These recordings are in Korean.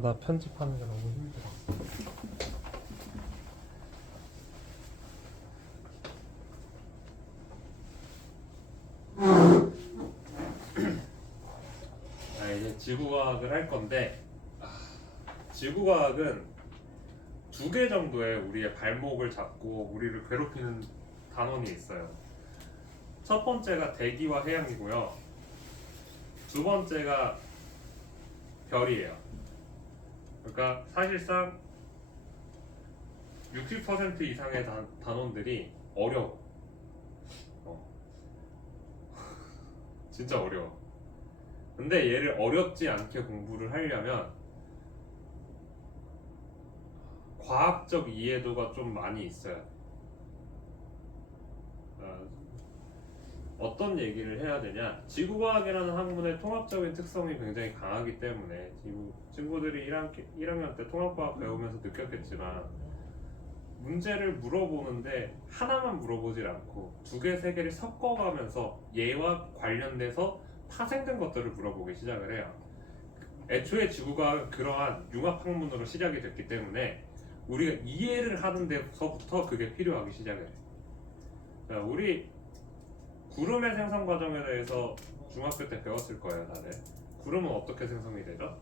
나 편집하는 게 너무 힘들어. 이제 지구과학을 할 건데, 지구과학은 두 개 정도의 우리의 발목을 잡고 우리를 괴롭히는 단원이 있어요. 첫 번째가 대기와 해양이고요. 두 번째가 별이에요. 그러니까 사실상 60% 이상의 단원들이 어려워. 진짜 어려워. 근데 얘를 어렵지 않게 공부를 하려면 과학적 이해도가 좀 많이 있어요. 어떤 얘기를 해야 되냐? 지구과학이라는 학문의 통합적인 특성이 굉장히 강하기 때문에 친구들이 1학년 때 통합과학 배우면서 느꼈겠지만 문제를 물어보는데 하나만 물어보질 않고 두 개, 세 개를 섞어가면서 얘와 관련돼서 파생된 것들을 물어보기 시작을 해요. 애초에 지구과학은 그러한 융합학문으로 시작이 됐기 때문에 우리가 이해를 하는 데서부터 그게 필요하기 시작을 해요. 자, 우리 구름의 생성 과정에 대해서 중학교 때 배웠을 거예요, 다들. 구름은 어떻게 생성이 되죠?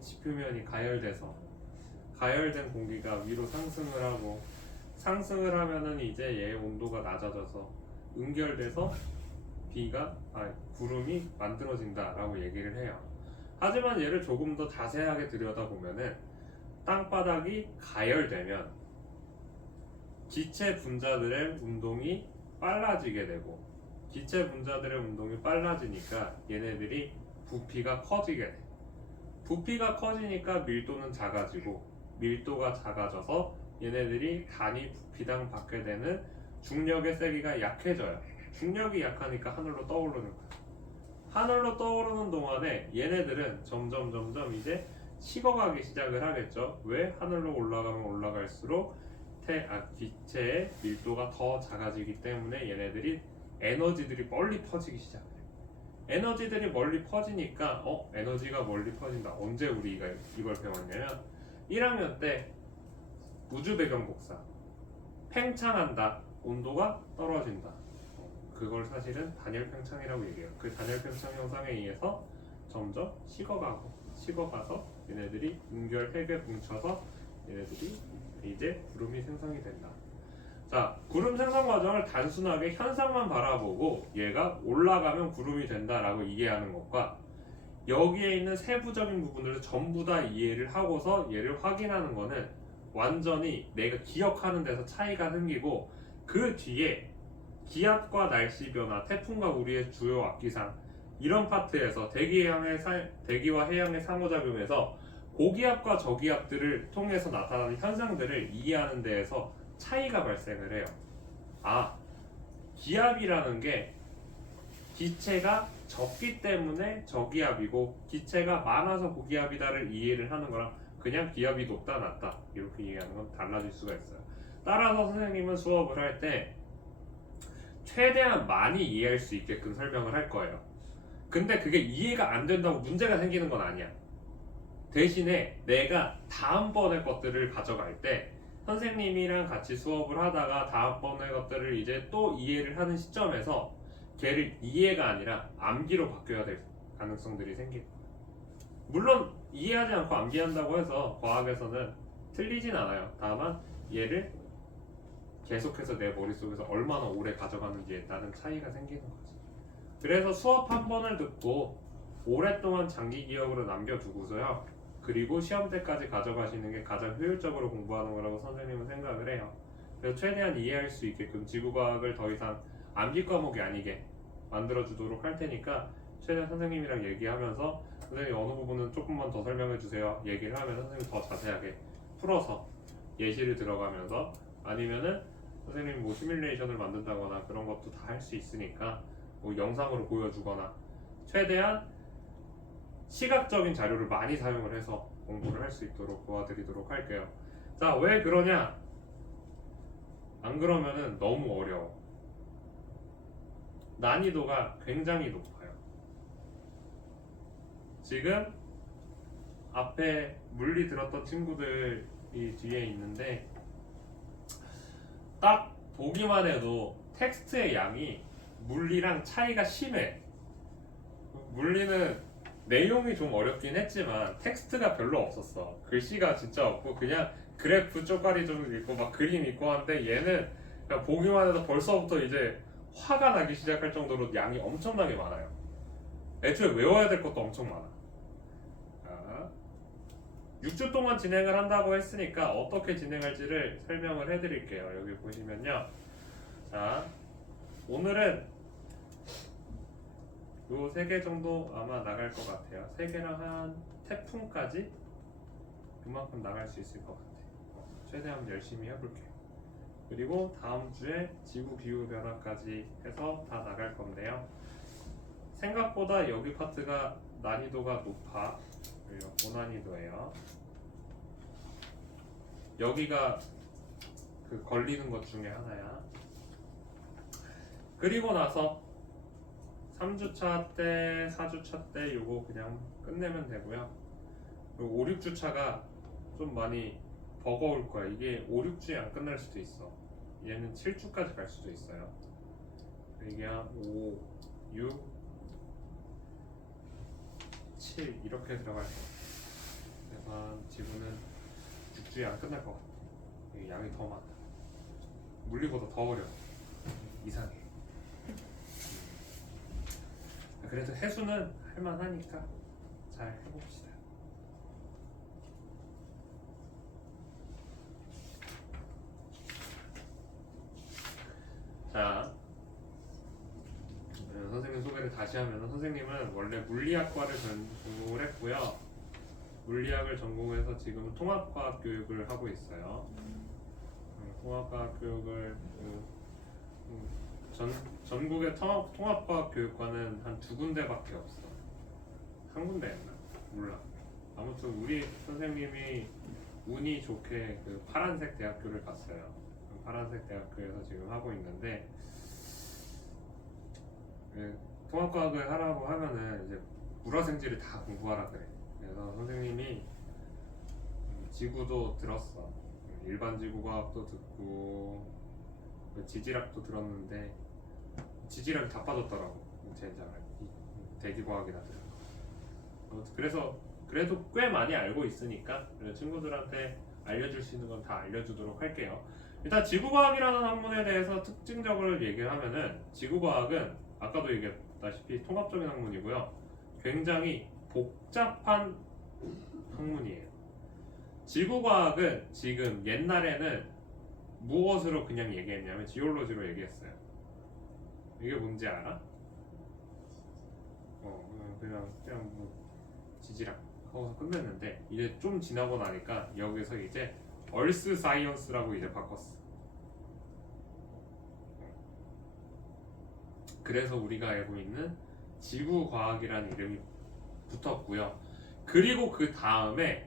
지표면이 가열돼서 가열된 공기가 위로 상승을 하고 상승을 하면은 이제 얘의 온도가 낮아져서 응결돼서 구름이 만들어진다라고 얘기를 해요. 하지만 얘를 조금 더 자세하게 들여다보면은 땅바닥이 가열되면 기체 분자들의 운동이 빨라지게 되고 기체 분자들의 운동이 빨라지니까 얘네들이 부피가 커지게 돼. 부피가 커지니까 밀도는 작아지고 밀도가 작아져서 얘네들이 단위 부피당 받게 되는 중력의 세기가 약해져요. 중력이 약하니까 하늘로 떠오르는 거야. 하늘로 떠오르는 동안에 얘네들은 점점 이제 식어가기 시작을 하겠죠. 왜? 하늘로 올라가면 올라갈수록 기체의 밀도가 더 작아지기 때문에 얘네들이 에너지들이 멀리 퍼지기 시작해요. 에너지들이 멀리 퍼지니까 에너지가 멀리 퍼진다. 언제 우리가 이걸 배웠냐면 1학년 때 우주 배경 복사. 팽창한다. 온도가 떨어진다. 그걸 사실은 단열 팽창이라고 얘기해요. 그 단열 팽창 현상에 의해서 점점 식어가서 얘네들이 응결 핵에 뭉쳐서 얘네들이 이제 구름이 생성이 된다. 자, 구름 생성 과정을 단순하게 현상만 바라보고 얘가 올라가면 구름이 된다라고 이해하는 것과 여기에 있는 세부적인 부분들을 전부 다 이해를 하고서 얘를 확인하는 거는 완전히 내가 기억하는 데서 차이가 생기고 그 뒤에 기압과 날씨 변화, 태풍과 우리의 주요 악기상 이런 파트에서 대기와 해양의 상호작용에서 고기압과 저기압들을 통해서 나타나는 현상들을 이해하는 데에서 차이가 발생을 해요. 기압이라는 게 기체가 적기 때문에 저기압이고 기체가 많아서 고기압이다를 이해를 하는 거랑 그냥 기압이 높다 낮다 이렇게 이해하는 건 달라질 수가 있어요. 따라서 선생님은 수업을 할 때 최대한 많이 이해할 수 있게끔 설명을 할 거예요. 근데 그게 이해가 안 된다고 문제가 생기는 건 아니야. 대신에 내가 다음번에 것들을 가져갈 때 선생님이랑 같이 수업을 하다가 다음번에 것들을 이제 또 이해를 하는 시점에서 걔를 이해가 아니라 암기로 바뀌어야 될 가능성들이 생길 거예요. 물론 이해하지 않고 암기한다고 해서 과학에서는 틀리진 않아요. 다만 얘를 계속해서 내 머릿속에서 얼마나 오래 가져가는지에 따른 차이가 생기는 거지. 그래서 수업 한 번을 듣고 오랫동안 장기 기억으로 남겨두고서요. 그리고 시험 때까지 가져가시는 게 가장 효율적으로 공부하는 거라고 선생님은 생각을 해요. 그래서 최대한 이해할 수 있게끔 지구과학을 더 이상 암기 과목이 아니게 만들어주도록 할 테니까 최대한 선생님이랑 얘기하면서 선생님 어느 부분은 조금만 더 설명해 주세요 얘기를 하면 선생님이 더 자세하게 풀어서 예시를 들어가면서 아니면은 선생님이 뭐 시뮬레이션을 만든다거나 그런 것도 다 할 수 있으니까 뭐 영상으로 보여주거나 최대한 시각적인 자료를 많이 사용을 해서 공부를 할 수 있도록 도와드리도록 할게요. 자, 왜 그러냐? 안 그러면은 너무 어려워. 난이도가 굉장히 높아요. 지금 앞에 물리 들었던 친구들이 뒤에 있는데 딱 보기만 해도 텍스트의 양이 물리랑 차이가 심해. 물리는 내용이 좀 어렵긴 했지만 텍스트가 별로 없었어. 글씨가 진짜 없고 그냥 그래프 쪽가리 좀 있고 막 그림 있고 한데 얘는 그냥 보기만 해도 벌써부터 이제 화가 나기 시작할 정도로 양이 엄청나게 많아요. 애초에 외워야 될 것도 엄청 많아. 자, 6주 동안 진행을 한다고 했으니까 어떻게 진행할지를 설명을 해드릴게요. 여기 보시면요. 자, 오늘은 요 3개 정도 아마 나갈 것 같아요. 3개랑 한 태풍까지 그만큼 나갈 수 있을 것 같아요. 최대한 열심히 해볼게요. 그리고 다음 주에 지구 기후 변화까지 해서 다 나갈 건데요. 생각보다 여기 파트가 난이도가 높아. 고난이도예요. 여기가 그 걸리는 것 중에 하나야. 그리고 나서 3주차 때, 4주차 때 요거 그냥 끝내면 되고요. 그리고 5, 6주차가 좀 많이 버거울 거야. 이게 5, 6주에 안 끝날 수도 있어. 얘는 7주까지 갈 수도 있어요. 이게 한 5, 6, 7 이렇게 들어갈 거야. 그래서 지구는 6주에 안 끝날 것 같아. 이게 양이 더 많아. 물리보다 더 어려워. 이상해. 그래도 해수는 할만하니까 잘 해봅시다. 자, 선생님 소개를 다시 하면 선생님은 원래 물리학과를 전공을 했고요. 물리학을 전공해서 지금은 통합과학 교육을 하고 있어요. 통합과학 교육을 전국의 통합과학 교육과는 한 2군데밖에 없어. 한 군데였나? 몰라. 아무튼 우리 선생님이 운이 좋게 그 파란색 대학교를 갔어요. 파란색 대학교에서 지금 하고 있는데 통합과학을 하라고 하면은 이제 물화생지를 다 공부하라 그래. 그래서 선생님이 지구도 들었어. 일반 지구과학도 듣고 지질학도 들었는데 지질학이 다 빠졌더라고. 젠장을 대기과학이라 들어. 그래서 그래도 꽤 많이 알고 있으니까 친구들한테 알려줄 수 있는 건 다 알려주도록 할게요. 일단 지구과학이라는 학문에 대해서 특징적으로 얘기를 하면은 지구과학은 아까도 얘기했다시피 통합적인 학문이고요. 굉장히 복잡한 학문이에요. 지구과학은 지금 옛날에는 무엇으로 그냥 얘기했냐면 지올로지로 얘기했어요. 이게 뭔지 알아? 그냥 뭐 지질학 하고서 끝냈는데 이제 좀 지나고 나니까 여기서 이제 얼스 사이언스라고 이제 바꿨어. 그래서 우리가 알고 있는 지구과학이라는 이름이 붙었고요. 그리고 그 다음에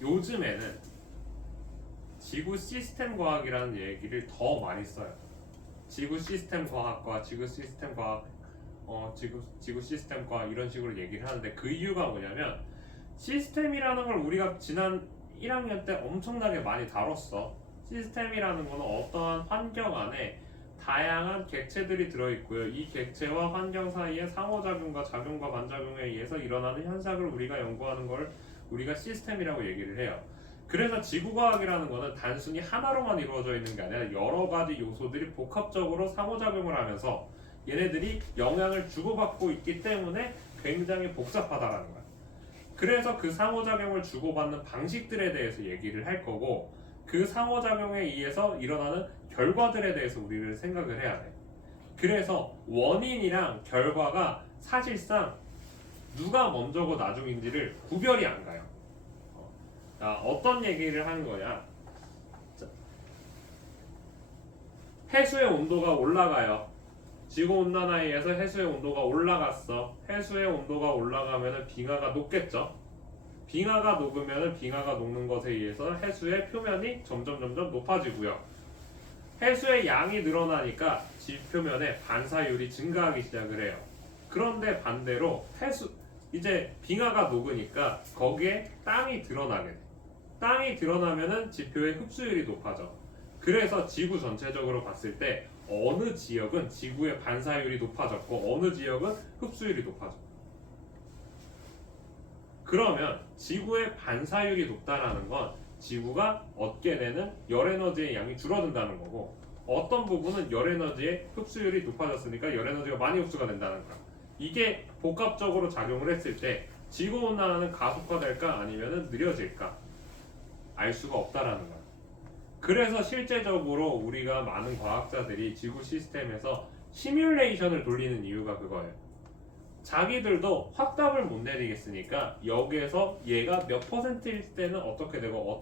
요즘에는 지구 시스템 과학이라는 얘기를 더 많이 써요. 지구 시스템 과학과 지구 시스템 과학, 지구 시스템 과학 이런 식으로 얘기를 하는데 그 이유가 뭐냐면 시스템이라는 걸 우리가 지난 1학년 때 엄청나게 많이 다뤘어. 시스템이라는 거는 어떠한 환경 안에 다양한 객체들이 들어있고요. 이 객체와 환경 사이의 상호작용과 작용과 반작용에 의해서 일어나는 현상을 우리가 연구하는 걸 우리가 시스템이라고 얘기를 해요. 그래서 지구과학이라는 거는 단순히 하나로만 이루어져 있는 게 아니라 여러 가지 요소들이 복합적으로 상호작용을 하면서 얘네들이 영향을 주고받고 있기 때문에 굉장히 복잡하다라는 거야. 그래서 그 상호작용을 주고받는 방식들에 대해서 얘기를 할 거고 그 상호작용에 의해서 일어나는 결과들에 대해서 우리를 생각을 해야 돼. 그래서 원인이랑 결과가 사실상 누가 먼저고 나중인지를 구별이 안 가요. 자, 어떤 얘기를 하는 거냐? 자, 해수의 온도가 올라가요. 지구온난화에 의해서 해수의 온도가 올라갔어. 해수의 온도가 올라가면 빙하가 녹겠죠. 빙하가 녹으면 빙하가 녹는 것에 의해서 해수의 표면이 점점 높아지고요. 해수의 양이 늘어나니까 지표면에 반사율이 증가하기 시작을 해요. 그런데 반대로 이제 빙하가 녹으니까 거기에 땅이 드러나게 돼. 땅이 드러나면은 지표의 흡수율이 높아져. 그래서 지구 전체적으로 봤을 때 어느 지역은 지구의 반사율이 높아졌고 어느 지역은 흡수율이 높아져. 그러면 지구의 반사율이 높다라는 건 지구가 얻게 되는 열에너지의 양이 줄어든다는 거고, 어떤 부분은 열에너지의 흡수율이 높아졌으니까 열에너지가 많이 흡수가 된다는 거야. 이게 복합적으로 작용을 했을 때 지구온난화는 가속화될까 아니면 느려질까 알 수가 없다라는 거야. 그래서 실제적으로 우리가 많은 과학자들이 지구 시스템에서 시뮬레이션을 돌리는 이유가 그거예요. 자기들도 확답을 못 내리겠으니까 여기에서 얘가 몇 퍼센트일 때는 어떻게 되고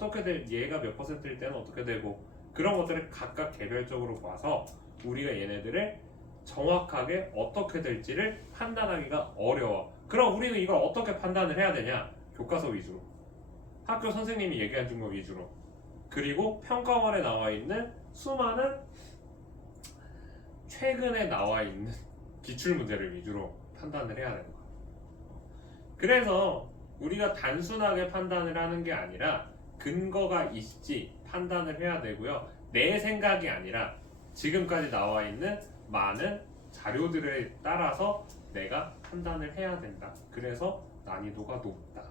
얘가 몇 퍼센트일 때는 어떻게 되고 그런 것들을 각각 개별적으로 봐서 우리가 얘네들을 정확하게 어떻게 될지를 판단하기가 어려워. 그럼 우리는 이걸 어떻게 판단을 해야 되냐? 교과서 위주로, 학교 선생님이 얘기해 준 거 위주로, 그리고 평가원에 나와 있는 수많은 최근에 나와 있는 기출문제를 위주로 판단을 해야 되는 거야. 그래서 우리가 단순하게 판단을 하는 게 아니라 근거가 있지 판단을 해야 되고요. 내 생각이 아니라 지금까지 나와 있는 많은 자료들에 따라서 내가 판단을 해야 된다. 그래서 난이도가 높다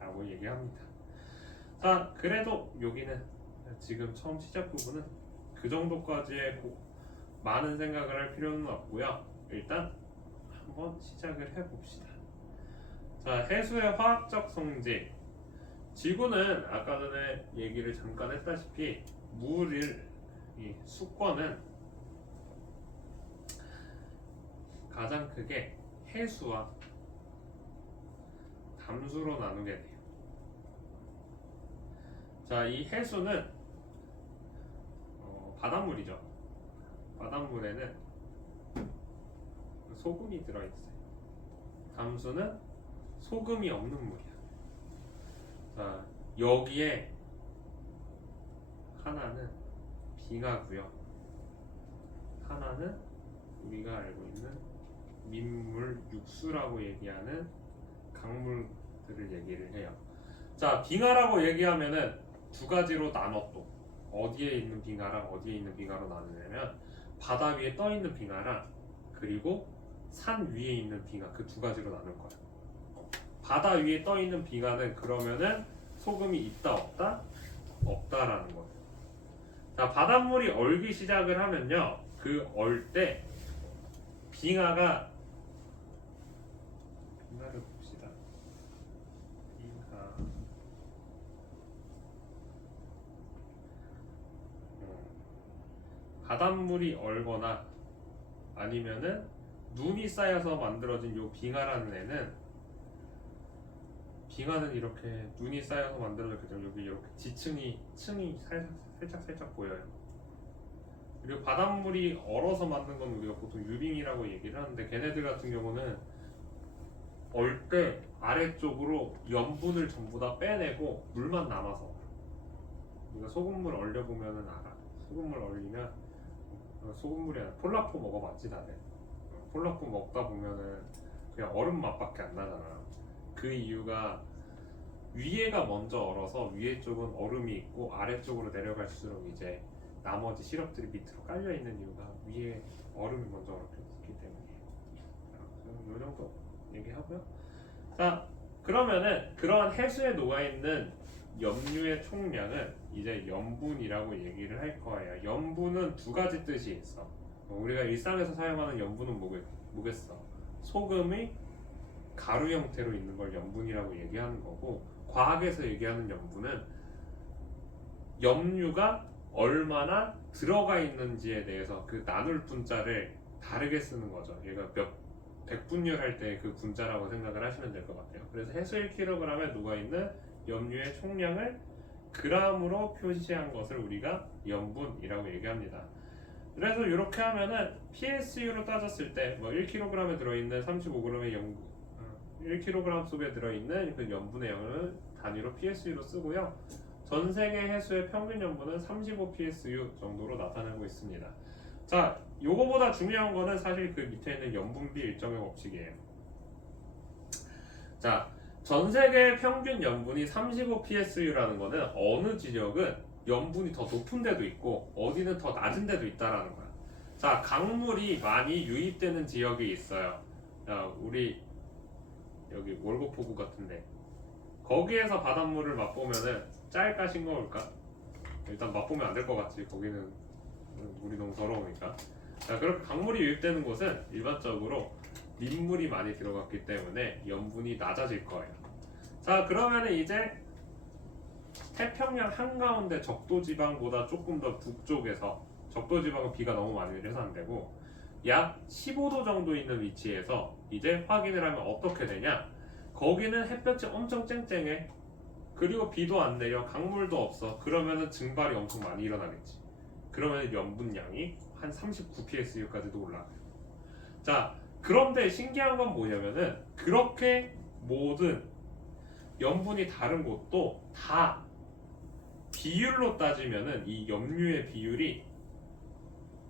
라고 얘기합니다. 자, 그래도 여기는 지금 처음 시작 부분은 그 정도까지의 많은 생각을 할 필요는 없고요. 일단 한번 시작을 해봅시다. 자, 해수의 화학적 성질. 지구는 아까 전에 얘기를 잠깐 했다시피 이 수권은 가장 크게 해수와 담수로 나누게 돼요. 자, 이 해수는 바닷물이죠. 바닷물에는 소금이 들어있어요. 담수는 소금이 없는 물이야. 자, 여기에 하나는 빙하고요. 하나는 우리가 알고 있는 민물, 육수라고 얘기하는 강물들을 얘기를 해요. 자, 빙하라고 얘기하면은 두 가지로 나눠 또 어디에 있는 빙하랑 어디에 있는 빙하로 나누냐면 바다 위에 떠 있는 빙하랑 그리고 산 위에 있는 빙하, 그 두 가지로 나눌 거야. 바다 위에 떠 있는 빙하는 그러면은 소금이 있다 없다? 없다라는 거예요. 자, 바닷물이 얼기 시작을 하면요, 그 얼 때 빙하를 봅시다. 빙하. 바닷물이 얼거나 아니면은 눈이 쌓여서 만들어진 요 빙하라는 애는, 빙하는 이렇게 눈이 쌓여서 만들어졌거든요. 여기 이렇게 층이 살짝 보여요. 그리고 바닷물이 얼어서 만든 건 우리가 보통 유빙이라고 얘기를 하는데, 걔네들 같은 경우는 얼 때 아래쪽으로 염분을 전부 다 빼내고 물만 남아서, 우리가 소금물 얼려보면은 알아. 소금물 얼리면 소금물이 아니라 폴라포 먹어봤지 다들? 폴라포 먹다 보면은 그냥 얼음 맛밖에 안 나잖아. 그 이유가 위에가 먼저 얼어서 위에 쪽은 얼음이 있고 아래쪽으로 내려갈수록 이제 나머지 시럽들이 밑으로 깔려 있는 이유가 위에 얼음이 먼저 얼었기 때문이에요. 요 정도 얘기하고요. 자, 그러면은 그러한 해수에 녹아 있는 염류의 총량은 이제 염분이라고 얘기를 할 거예요. 염분은 두 가지 뜻이 있어. 우리가 일상에서 사용하는 염분은 뭐겠어? 소금이 가루 형태로 있는 걸 염분이라고 얘기하는 거고, 과학에서 얘기하는 염분은 염류가 얼마나 들어가 있는지에 대해서 그 나눌 분자를 다르게 쓰는 거죠. 얘가 백분율 할 때 그 분자라고 생각을 하시면 될 것 같아요. 그래서 해수 1kg에 녹아있는 염류의 총량을 g으로 표시한 것을 우리가 염분이라고 얘기합니다. 그래서 이렇게 하면은 PSU로 따졌을 때 뭐 1kg에 들어있는 35g의 1kg 속에 들어있는 그 염분의 양을 단위로 PSU로 쓰고요. 전 세계 해수의 평균 염분은 35 PSU 정도로 나타내고 있습니다. 자, 요거보다 중요한 거는 사실 그 밑에 있는 염분비 일정의 법칙이에요. 자, 전 세계 평균 염분이 35 PSU라는 거는 어느 지역은 염분이 더 높은 데도 있고 어디는 더 낮은 데도 있다라는 거야. 자, 강물이 많이 유입되는 지역이 있어요. 자, 우리 여기 월곡포구 같은데 거기에서 바닷물을 맛보면은 짤까 싱거울까? 일단 맛보면 안 될 것 같지. 거기는 물이 너무 더러우니까. 자, 그렇게 강물이 유입되는 곳은 일반적으로 민물이 많이 들어갔기 때문에 염분이 낮아질 거예요. 자, 그러면은 이제 태평양 한가운데 적도지방보다 조금 더 북쪽에서, 적도지방은 비가 너무 많이 내려서 안 되고 약 15도 정도 있는 위치에서 이제 확인을 하면 어떻게 되냐? 거기는 햇볕이 엄청 쨍쨍해. 그리고 비도 안 내려, 강물도 없어. 그러면은 증발이 엄청 많이 일어나겠지. 그러면 염분량이 한 39 PSU까지도 올라가요. 자, 그런데 신기한 건 뭐냐면은 그렇게 모든 염분이 다른 곳도 다 비율로 따지면은 이 염류의 비율이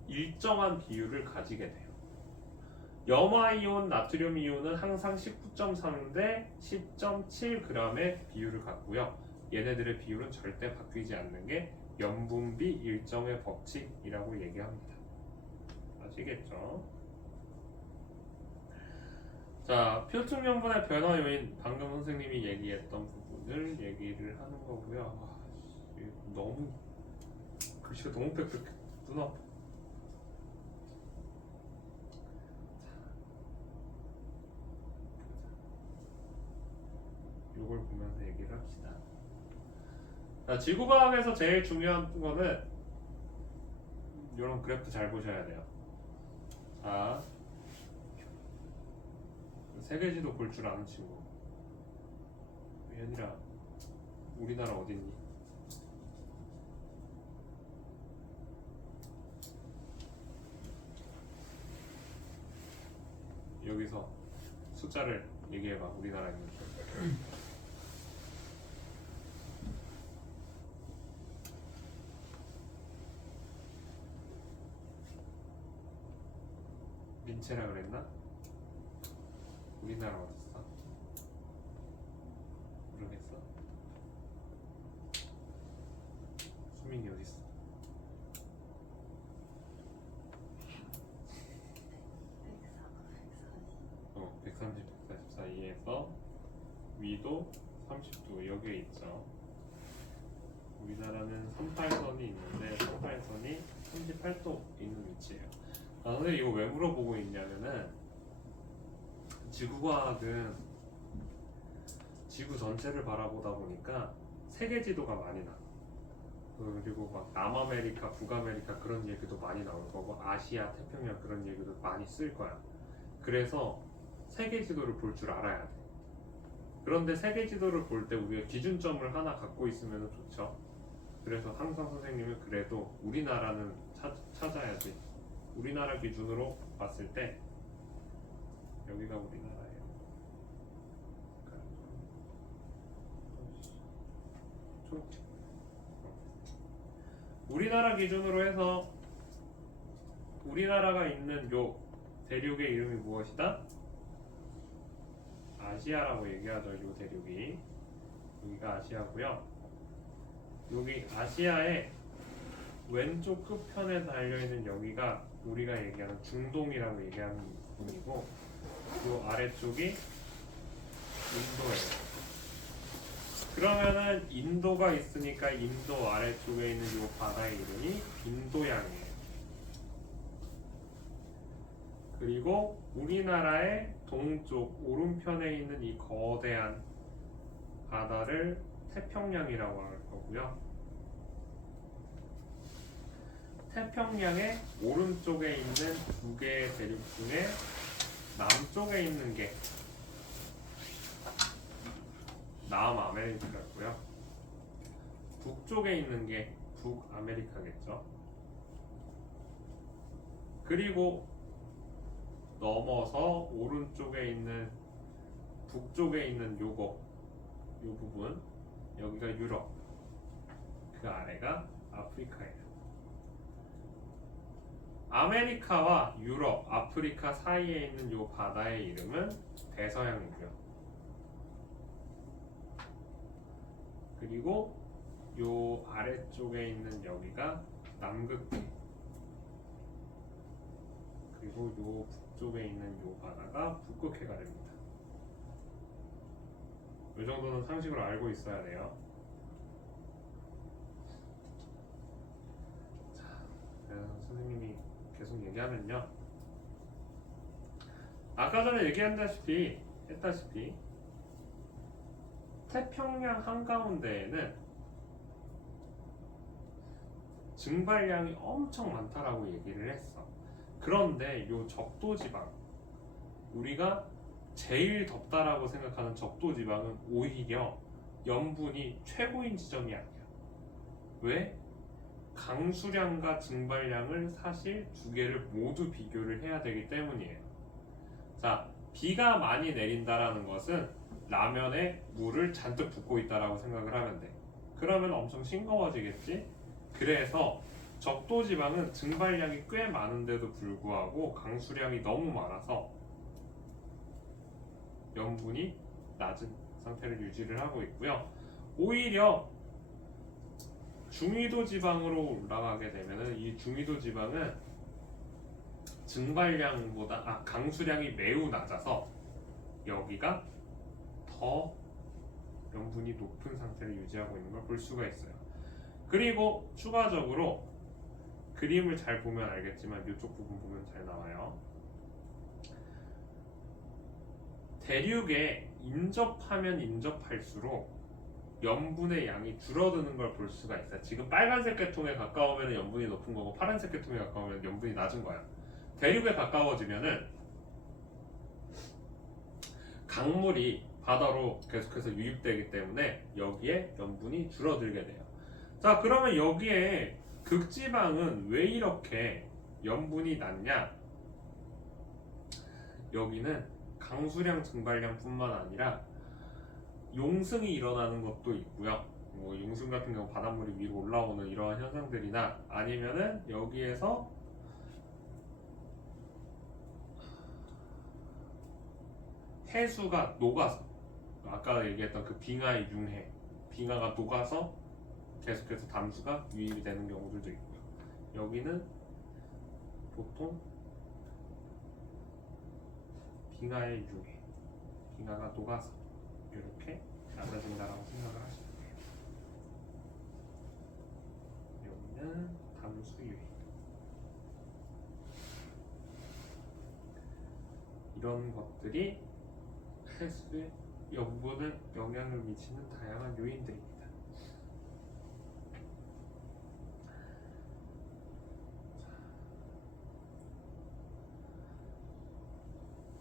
일정한 비율을 가지게 돼요. 염화이온, 나트륨이온은 항상 19.3대 10.7g의 비율을 갖고요. 얘네들의 비율은 절대 바뀌지 않는 게 염분비 일정의 법칙이라고 얘기합니다. 아시겠죠? 자, 표층 염분의 변화 요인, 방금 선생님이 얘기했던 부분을 얘기를 하는 거고요. 너무 글씨가 너무 빽빽해. 눈 아파. 이걸 보면서 얘기를 합시다. 자, 지구과학에서 제일 중요한 거는 이런 그래프 잘 보셔야 돼요. 자, 세계지도 볼 줄 아는 친구. 얘들아, 우리나라 어딨니? 여기서 숫자를 얘기해봐. 우리나라 있는. 민채라 그랬나? 우리나라 어딨어? 모르겠어. 수민이 어딨어? 130, 140 사이에서 위도 30도 여기에 있죠. 우리나라는 38선이 있는데 38선이 38도 있는 위치예요. 아, 선생님 이거 왜 물어보고 있냐면은 지구과학은 지구 전체를 바라보다 보니까 세계 지도가 많이 나. 그리고 막 남아메리카, 북아메리카 그런 얘기도 많이 나올 거고 아시아, 태평양 그런 얘기도 많이 쓸 거야. 그래서 세계 지도를 볼 줄 알아야 돼. 그런데 세계 지도를 볼 때 우리가 기준점을 하나 갖고 있으면 좋죠. 그래서 항상 선생님은 그래도 우리나라는 찾아야지. 우리나라 기준으로 봤을 때 여기가 우리나라예요. 우리나라 기준으로 해서 우리나라가 있는 요 대륙의 이름이 무엇이다? 아시아라고 얘기하죠. 요 대륙이 여기가 아시아고요. 여기 아시아의 왼쪽 끝편에 달려있는 여기가 우리가 얘기하는 중동이라고 얘기하는 부분이고 요 아래쪽이 인도예요. 그러면은 인도가 있으니까 인도 아래쪽에 있는 요 바다의 이름이 인도양이에요. 그리고 우리나라의 동쪽 오른편에 있는 이 거대한 바다를 태평양이라고 할 거고요. 태평양의 오른쪽에 있는 두 개의 대륙 중에 남쪽에 있는 게 남아메리카고요. 북쪽에 있는 게 북아메리카겠죠. 그리고 넘어서 오른쪽에 있는 북쪽에 있는 요거 요 부분 여기가 유럽, 그 아래가 아프리카예요. 아메리카와 유럽, 아프리카 사이에 있는 요 바다의 이름은 대서양이고요. 그리고 요 아래쪽에 있는 여기가 남극해. 그리고 요 북쪽에 있는 요 바다가 북극해가 됩니다. 이 정도는 상식으로 알고 있어야 돼요. 자, 그래서 선생님이 계속 얘기하면요. 아까 전에 했다시피 태평양 한가운데에는 증발량이 엄청 많다라고 얘기를 했어. 그런데 요 적도지방, 우리가 제일 덥다라고 생각하는 적도지방은 오히려 염분이 최고인 지점이 아니야. 왜? 강수량과 증발량을 사실 두 개를 모두 비교를 해야 되기 때문이에요. 자, 비가 많이 내린다라는 것은 라면에 물을 잔뜩 붓고 있다라고 생각을 하면 돼. 그러면 엄청 싱거워지겠지? 그래서 적도지방은 증발량이 꽤 많은데도 불구하고 강수량이 너무 많아서 염분이 낮은 상태를 유지를 하고 있고요. 오히려 중위도 지방으로 올라가게 되면은 이 중위도 지방은 증발량보다 강수량이 매우 낮아서 여기가 더 염분이 높은 상태를 유지하고 있는 걸 볼 수가 있어요. 그리고 추가적으로 그림을 잘 보면 알겠지만 이쪽 부분 보면 잘 나와요. 대륙에 인접하면 인접할수록 염분의 양이 줄어드는 걸 볼 수가 있어요. 지금 빨간색 계통에 가까우면 염분이 높은 거고 파란색 계통에 가까우면 염분이 낮은 거야. 대륙에 가까워지면은 강물이 바다로 계속해서 유입되기 때문에 여기에 염분이 줄어들게 돼요. 자, 그러면 여기에 극지방은 왜 이렇게 염분이 낮냐? 여기는 강수량 증발량뿐만 아니라 용승이 일어나는 것도 있고요. 뭐 용승 같은 경우 바닷물이 위로 올라오는 이러한 현상들이나 아니면은 여기에서 해수가 녹아서 아까 얘기했던 그 빙하의 융해, 빙하가 녹아서 계속해서 담수가 유입이 되는 경우들도 있고요. 여기는 보통 빙하의 융해, 빙하가 녹아서 이렇게 낮아진다라고 생각을 하시면 돼요. 여기는 담수 유해. 이런 것들이 해수의 염분에 영향을 미치는 다양한 요인들입니다.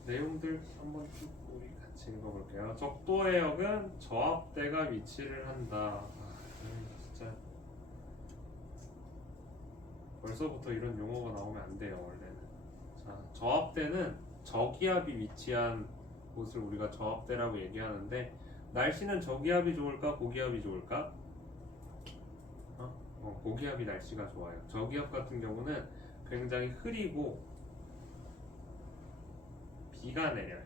내용들 한번 쭉 우리 같이 읽어볼게요. 적도해역은 저압대가 위치를 한다. 진짜 벌써부터 이런 용어가 나오면 안 돼요, 원래는. 자, 저압대는 저기압이 위치한 곳을 우리가 저압대라고 얘기하는데, 날씨는 저기압이 좋을까 고기압이 좋을까? 고기압이 날씨가 좋아요. 저기압 같은 경우는 굉장히 흐리고 비가 내려요.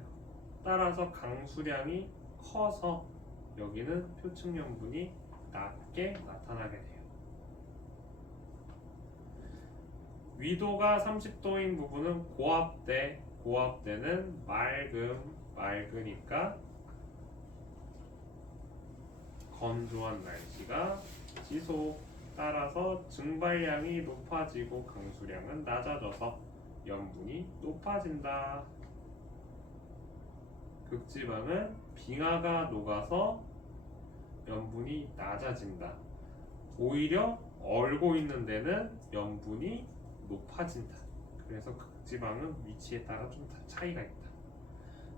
따라서 강수량이 커서 여기는 표층염분이 낮게 나타나게 돼요. 위도가 30도인 부분은 고압대, 고압대는 맑으니까 건조한 날씨가 지속, 따라서 증발량이 높아지고 강수량은 낮아져서 염분이 높아진다. 극지방은 빙하가 녹아서 염분이 낮아진다. 오히려 얼고 있는 데는 염분이 높아진다. 그래서 극지방은 위치에 따라 좀 차이가 있다.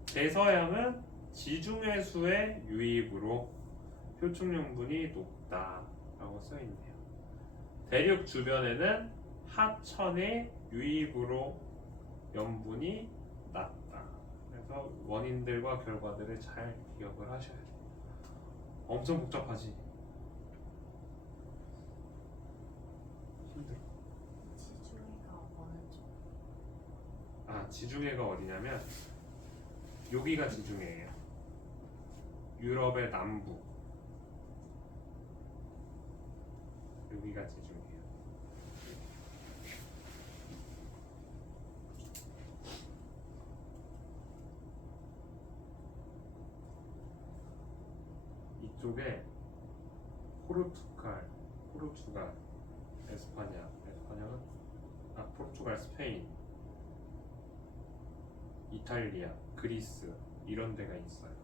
대서양은 지중해수의 유입으로 표층염분이 높다라고 써있네요. 대륙 주변에는 하천의 유입으로 염분이 낮다. 그래서 원인들과 결과들을 잘 기억을 하셔야 돼요. 엄청 복잡하지? 힘들어. 지중해가 어느 쪽? 지중해가 어디냐면 여기가 지중해예요. 유럽의 남부. 여기가 지중해요. 이쪽에 포르투갈, 에스파냐는 포르투갈, 스페인, 이탈리아, 그리스 이런 데가 있어요.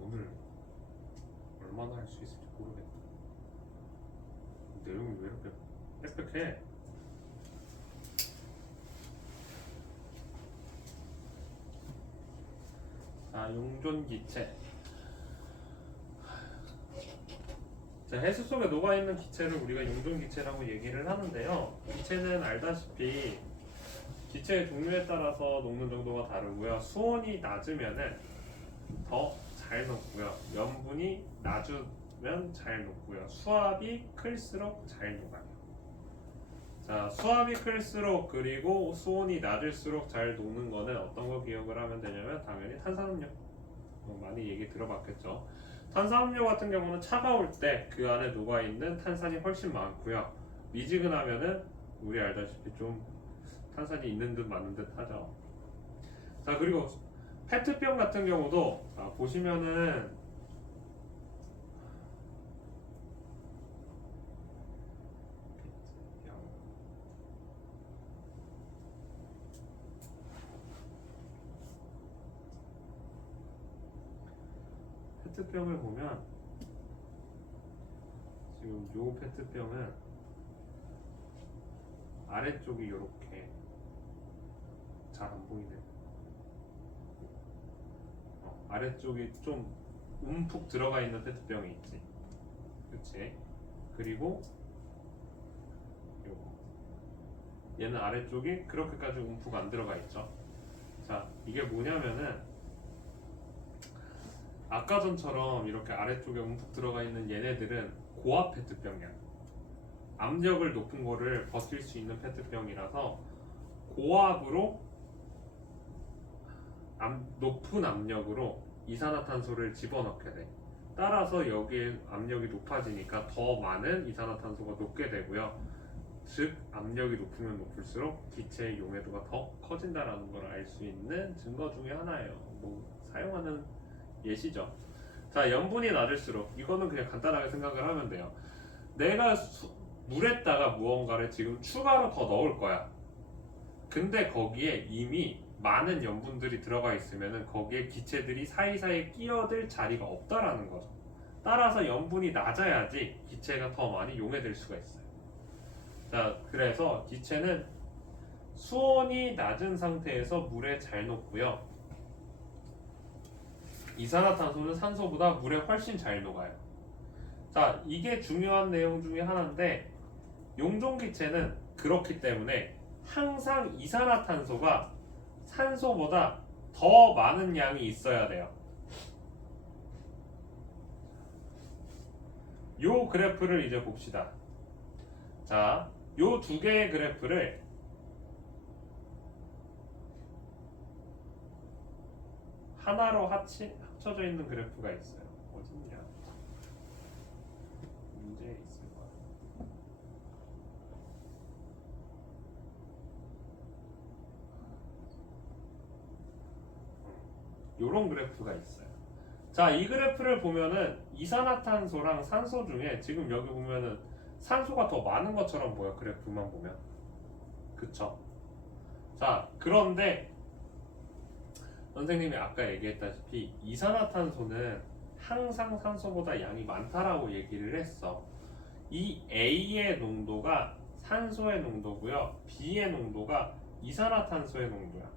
오늘 얼마나 할 수 있을지 모르겠다. 내용이 왜 이렇게 빽빽해? 자, 용존기체. 자, 해수 속에 녹아있는 기체를 우리가 용존기체라고 얘기를 하는데요. 기체는 알다시피 기체의 종류에 따라서 녹는 정도가 다르고요. 수온이 낮으면은 더 잘 녹고요. 염분이 낮으면 잘 녹고요. 수압이 클수록 잘 녹아요. 자, 수압이 클수록 그리고 수온이 낮을수록 잘 녹는 거는 어떤 거 기억을 하면 되냐면 당연히 탄산음료. 많이 얘기 들어봤겠죠. 탄산음료 같은 경우는 차가울 때 그 안에 녹아있는 탄산이 훨씬 많고요. 미지근하면은 우리 알다시피 좀 탄산이 있는 듯 많은 듯 하죠. 자, 그리고 페트병 같은 경우도 보시면은 페트병을 보면 지금 요 페트병은 아래쪽이 이렇게 잘 안 보이네. 아래쪽이 좀 움푹 들어가 있는 페트병이 있지. 그치? 그리고 요거. 얘는 아래쪽이 그렇게까지 움푹 안 들어가 있죠. 자, 이게 뭐냐면은 아까 전처럼 이렇게 아래쪽에 움푹 들어가 있는 얘네들은 고압 페트병이야. 압력을 높은 거를 버틸 수 있는 페트병이라서 고압으로 높은 압력으로 이산화탄소를 집어넣게 돼. 따라서 여기에 압력이 높아지니까 더 많은 이산화탄소가 녹게 되고요. 즉 압력이 높으면 높을수록 기체의 용해도가 더 커진다라는 걸 알 수 있는 증거 중에 하나예요. 뭐 사용하는 예시죠. 자, 염분이 낮을수록 이거는 그냥 간단하게 생각을 하면 돼요. 내가 물에다가 무언가를 지금 추가로 더 넣을 거야. 근데 거기에 이미 많은 염분들이 들어가 있으면은 거기에 기체들이 사이사이에 끼어들 자리가 없다라는 거죠. 따라서 염분이 낮아야지 기체가 더 많이 용해될 수가 있어요. 자, 그래서 기체는 수온이 낮은 상태에서 물에 잘 녹고요. 이산화탄소는 산소보다 물에 훨씬 잘 녹아요. 자, 이게 중요한 내용 중에 하나인데 용존기체는 그렇기 때문에 항상 이산화탄소가 산소보다 더 많은 양이 있어야 돼요. 요 그래프를 이제 봅시다. 자, 요 두 개의 그래프를 하나로 합쳐져 있는 그래프가 있어요. 어딨냐? 문제 있을 거야. 요런 그래프가 있어요. 자, 이 그래프를 보면은 이산화탄소랑 산소 중에 지금 여기 보면은 산소가 더 많은 것처럼 보여. 그래프만 보면. 그쵸? 자, 그런데 선생님이 아까 얘기했다시피 이산화탄소는 항상 산소보다 양이 많다라고 얘기를 했어. 이 A의 농도가 산소의 농도고요. B의 농도가 이산화탄소의 농도야.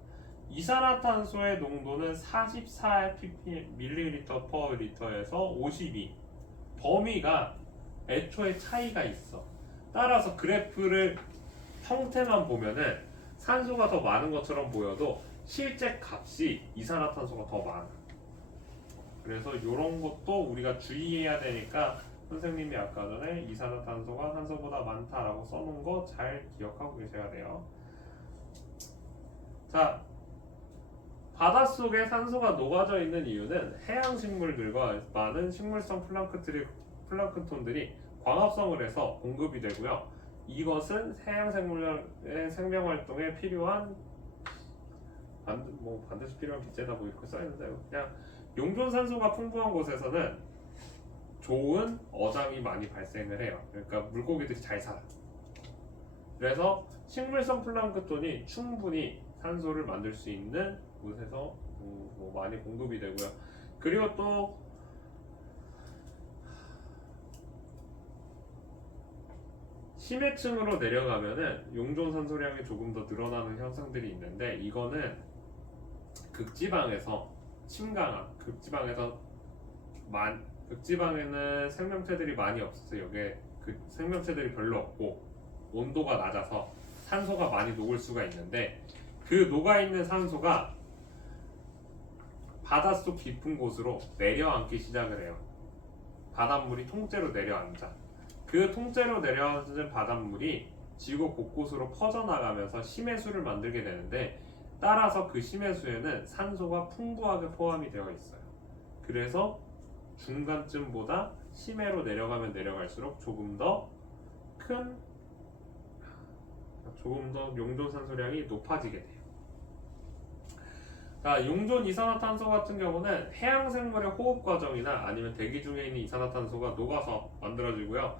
이산화탄소의 농도는 44 ml/L에서 52. 범위가 애초에 차이가 있어. 따라서 그래프를 형태만 보면은 산소가 더 많은 것처럼 보여도 실제 값이 이산화탄소가 더 많아. 그래서 이런 것도 우리가 주의해야 되니까 선생님이 아까 전에 이산화탄소가 산소보다 많다라고 써놓은 거 잘 기억하고 계셔야 돼요. 자, 바닷속에 산소가 녹아져 있는 이유는 해양 생물들과 많은 식물성 플랑크톤들이 광합성을 해서 공급이 되고요. 이것은 해양 생물의 생명 활동에 필요한 반드시 필요한 기체다 뭐 이렇게 써 있는데 그냥 용존 산소가 풍부한 곳에서는 좋은 어장이 많이 발생을 해요. 그러니까 물고기들이 잘 살아. 그래서 식물성 플랑크톤이 충분히 산소를 만들 수 있는 곳에서 많이 공급이 되고요. 그리고 또 심해층으로 내려가면은 용존 산소량이 조금 더 늘어나는 현상들이 있는데 이거는 극지방에서 극지방에는 생명체들이 많이 없어서 여기에 그 생명체들이 별로 없고 온도가 낮아서 산소가 많이 녹을 수가 있는데 그 녹아있는 산소가 바닷속 깊은 곳으로 내려앉기 시작을 해요. 바닷물이 통째로 내려앉아. 그 통째로 내려앉은 바닷물이 지구 곳곳으로 퍼져나가면서 심해수를 만들게 되는데 따라서 그 심해수에는 산소가 풍부하게 포함이 되어 있어요. 그래서 중간쯤보다 심해로 내려가면 내려갈수록 조금 더 용존 산소량이 높아지게 돼요. 자, 용존 이산화탄소 같은 경우는 해양 생물의 호흡 과정이나 아니면 대기 중에 있는 이산화탄소가 녹아서 만들어지고요.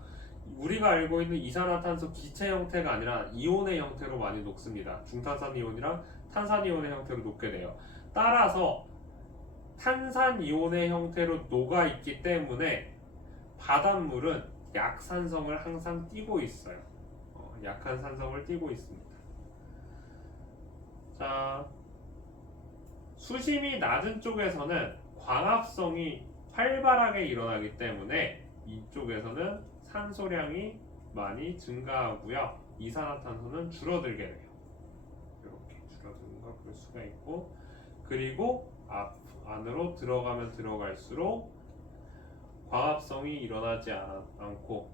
우리가 알고 있는 이산화탄소 기체 형태가 아니라 이온의 형태로 많이 녹습니다. 중탄산 이온이랑 탄산 이온의 형태로 녹게 돼요. 따라서 탄산 이온의 형태로 녹아 있기 때문에 바닷물은 약산성을 항상 띠고 있어요. 약한 산성을 띠고 있습니다. 자, 수심이 낮은 쪽에서는 광합성이 활발하게 일어나기 때문에 이쪽에서는 산소량이 많이 증가하고요. 이산화탄소는 줄어들게 돼요. 이렇게 줄어드는 걸 볼 수가 있고, 그리고 안으로 들어가면 들어갈수록 광합성이 일어나지 않고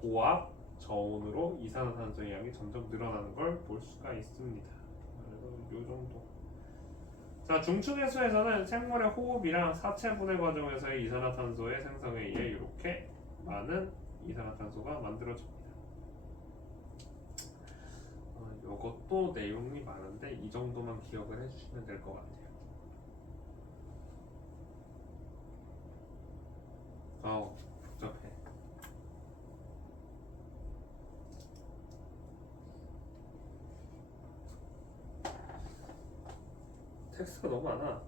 고압, 저온으로 이산화탄소의 양이 점점 늘어나는 걸 볼 수가 있습니다. 그래서 이 정도. 자, 중층해수에서는 생물의 호흡이랑 사체 분해 과정에서의 이산화탄소의 생성에 의해 이렇게 많은 이산화탄소가 만들어집니다. 이것도 내용이 많은데 이 정도만 기억을 해주시면 될 것 같아요. 복잡해. 텍스트가 너무 많아.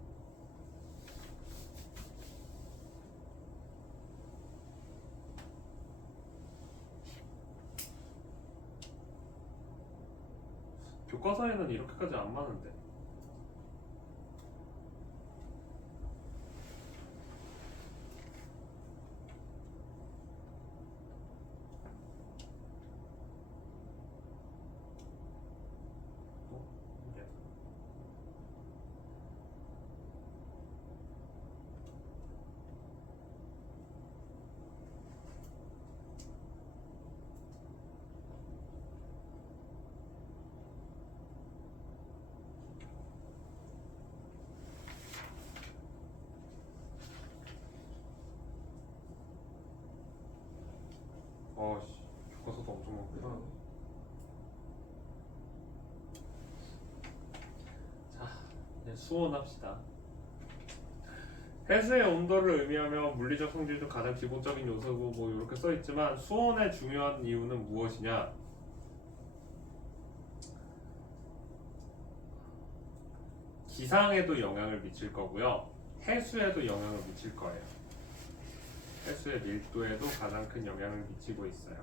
교과서에는 이렇게까지 안 많은데. 교과서도 엄청 많구나. 자, 이제 수온합시다. 해수의 온도를 의미하며 물리적 성질 중 가장 기본적인 요소고 뭐 이렇게 써있지만 수온의 중요한 이유는 무엇이냐? 기상에도 영향을 미칠 거고요. 해수에도 영향을 미칠 거예요. 해수의 밀도에도 가장 큰 영향을 미치고 있어요.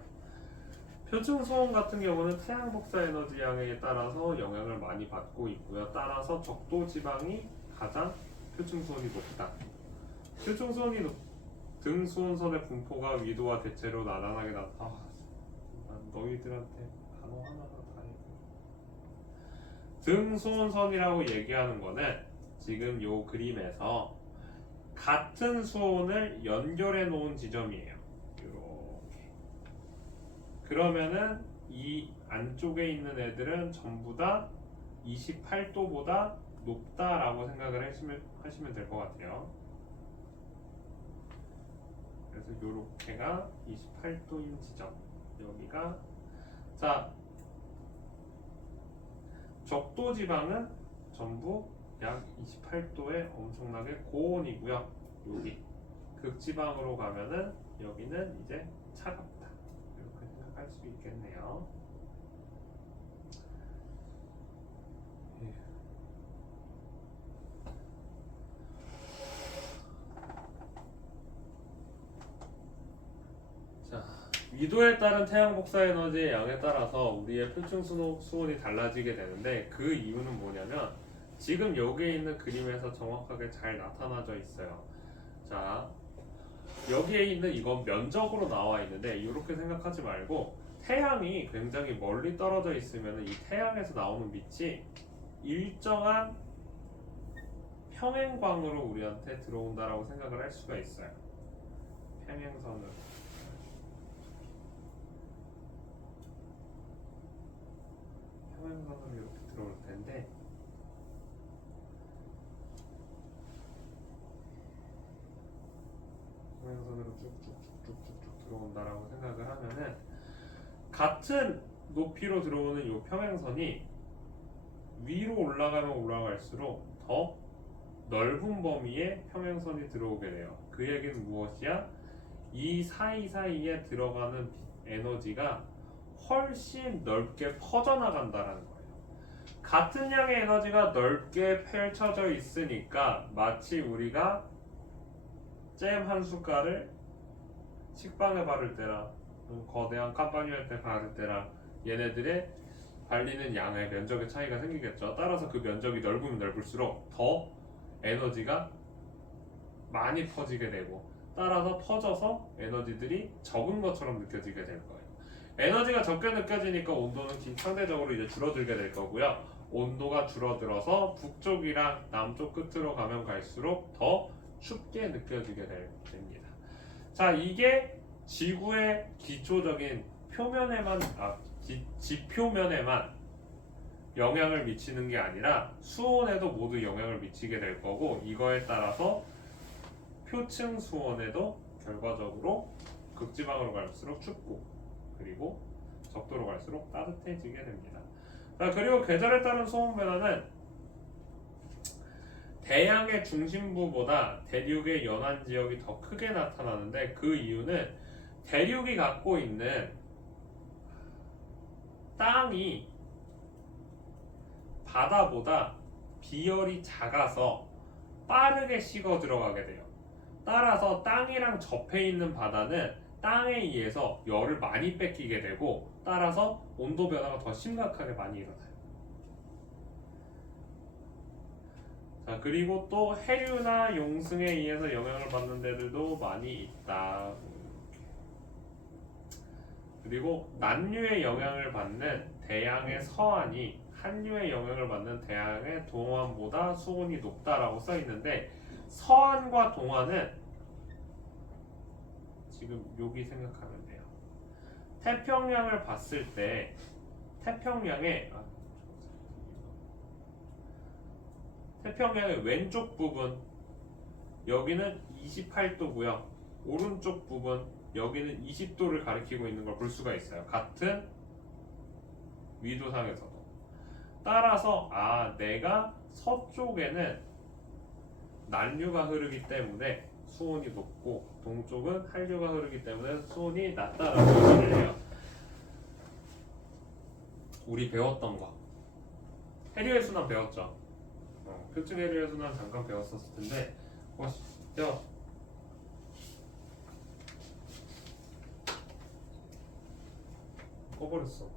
표층 수온 같은 경우는 태양 복사 에너지 양에 따라서 영향을 많이 받고 있고요. 따라서 적도 지방이 가장 표층 수온이 높다. 표층 수온이 등 수온선의 분포가 위도와 대체로 나란하게 나타. 너희들한테 단어 하나하나 다 해줘. 등 수온선이라고 얘기하는 거는 지금 요 그림에서 같은 수온을 연결해 놓은 지점이에요. 이렇게. 그러면은 이 안쪽에 있는 애들은 전부 다 28도보다 높다라고 생각을 하시면 될 것 같아요. 그래서 요렇게가 28도인 지점, 여기가 자 적도 지방은 전부 약 28도에 엄청나게 고온이고요. 여기 극지방으로 가면은 여기는 이제 차갑다. 이렇게 생각할 수 있겠네요. 예. 자, 위도에 따른 태양 복사 에너지의 양에 따라서 우리의 표층 수온이 달라지게 되는데 그 이유는 뭐냐면 지금 여기에 있는 그림에서 정확하게 잘 나타나져 있어요. 자, 여기에 있는 이건 면적으로 나와 있는데 이렇게 생각하지 말고 태양이 굉장히 멀리 떨어져 있으면 이 태양에서 나오는 빛이 일정한 평행광으로 우리한테 들어온다라고 생각을 할 수가 있어요. 평행선으로. 평행선으로 이렇게 들어올 텐데 평행선으로 쭉쭉쭉쭉쭉 들어온다라고 생각을 하면은 같은 높이로 들어오는 이 평행선이 위로 올라가면 올라갈수록 더 넓은 범위의 평행선이 들어오게 돼요. 그 얘기는 무엇이야? 이 사이사이에 들어가는 에너지가 훨씬 넓게 퍼져나간다는 거예요. 같은 양의 에너지가 넓게 펼쳐져 있으니까 마치 우리가 잼 한 숟갈을 식빵에 바를 때랑 거대한 깜빵이한테 바를 때랑 얘네들의 발리는 양의 면적의 차이가 생기겠죠. 따라서 그 면적이 넓으면 넓을수록 더 에너지가 많이 퍼지게 되고 따라서 퍼져서 에너지들이 적은 것처럼 느껴지게 될 거예요. 에너지가 적게 느껴지니까 온도는 상대적으로 이제 줄어들게 될 거고요. 온도가 줄어들어서 북쪽이랑 남쪽 끝으로 가면 갈수록 더 춥게 느껴지게 됩니다. 자, 이게 지구의 기초적인 표면에만 지표면에만 영향을 미치는 게 아니라 수온에도 모두 영향을 미치게 될 거고 이거에 따라서 표층 수온에도 결과적으로 극지방으로 갈수록 춥고 그리고 적도로 갈수록 따뜻해지게 됩니다. 자, 그리고 계절에 따른 수온 변화는 대양의 중심부보다 대륙의 연안 지역이 더 크게 나타나는데 그 이유는 대륙이 갖고 있는 땅이 바다보다 비열이 작아서 빠르게 식어 들어가게 돼요. 따라서 땅이랑 접해 있는 바다는 땅에 의해서 열을 많이 뺏기게 되고 따라서 온도 변화가 더 심각하게 많이 일어나요. 자, 그리고 또 해류나 용승에 의해서 영향을 받는 데들도 많이 있다. 그리고 난류의 영향을 받는 대양의 서안이 한류의 영향을 받는 대양의 동안보다 수온이 높다라고 써 있는데 서안과 동안은 지금 여기 생각하면 돼요. 태평양을 봤을 때 태평양의 왼쪽 부분 여기는 28도고요. 오른쪽 부분 여기는 20도를 가리키고 있는 걸 볼 수가 있어요. 같은 위도상에서도. 따라서 내가 서쪽에는 난류가 흐르기 때문에 수온이 높고 동쪽은 한류가 흐르기 때문에 수온이 낮다라고 얘기를 해요. 우리 배웠던 거 해류의 순환 배웠죠. 표층 해류의 순환 잠깐 배웠었을 텐데 보시죠. 꺼버렸어.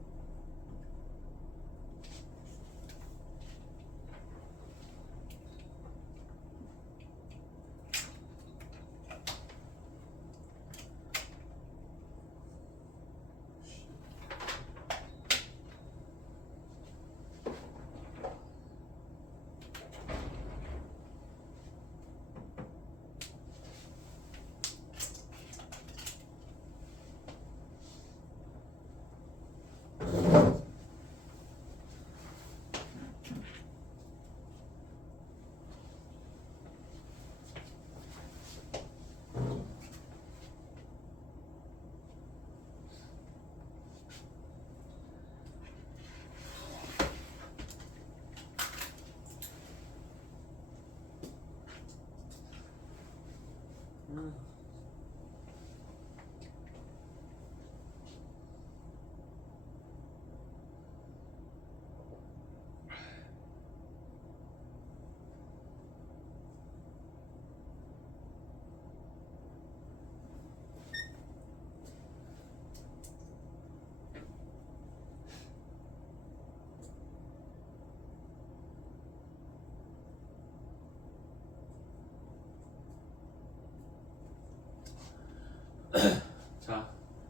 자,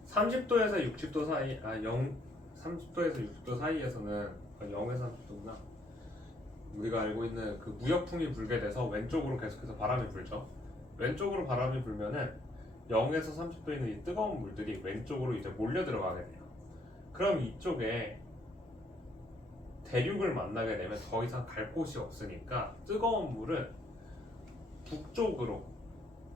30도에서 60도 사이, 30도에서 60도 사이에서는 0에서 30도구나. 우리가 알고 있는 그 무역풍이 불게 돼서 왼쪽으로 계속해서 바람이 불죠. 왼쪽으로 바람이 불면은 0에서 30도에 있는 이 뜨거운 물들이 왼쪽으로 이제 몰려 들어가게 돼요. 그럼 이쪽에 대륙을 만나게 되면 더 이상 갈 곳이 없으니까 뜨거운 물은 북쪽으로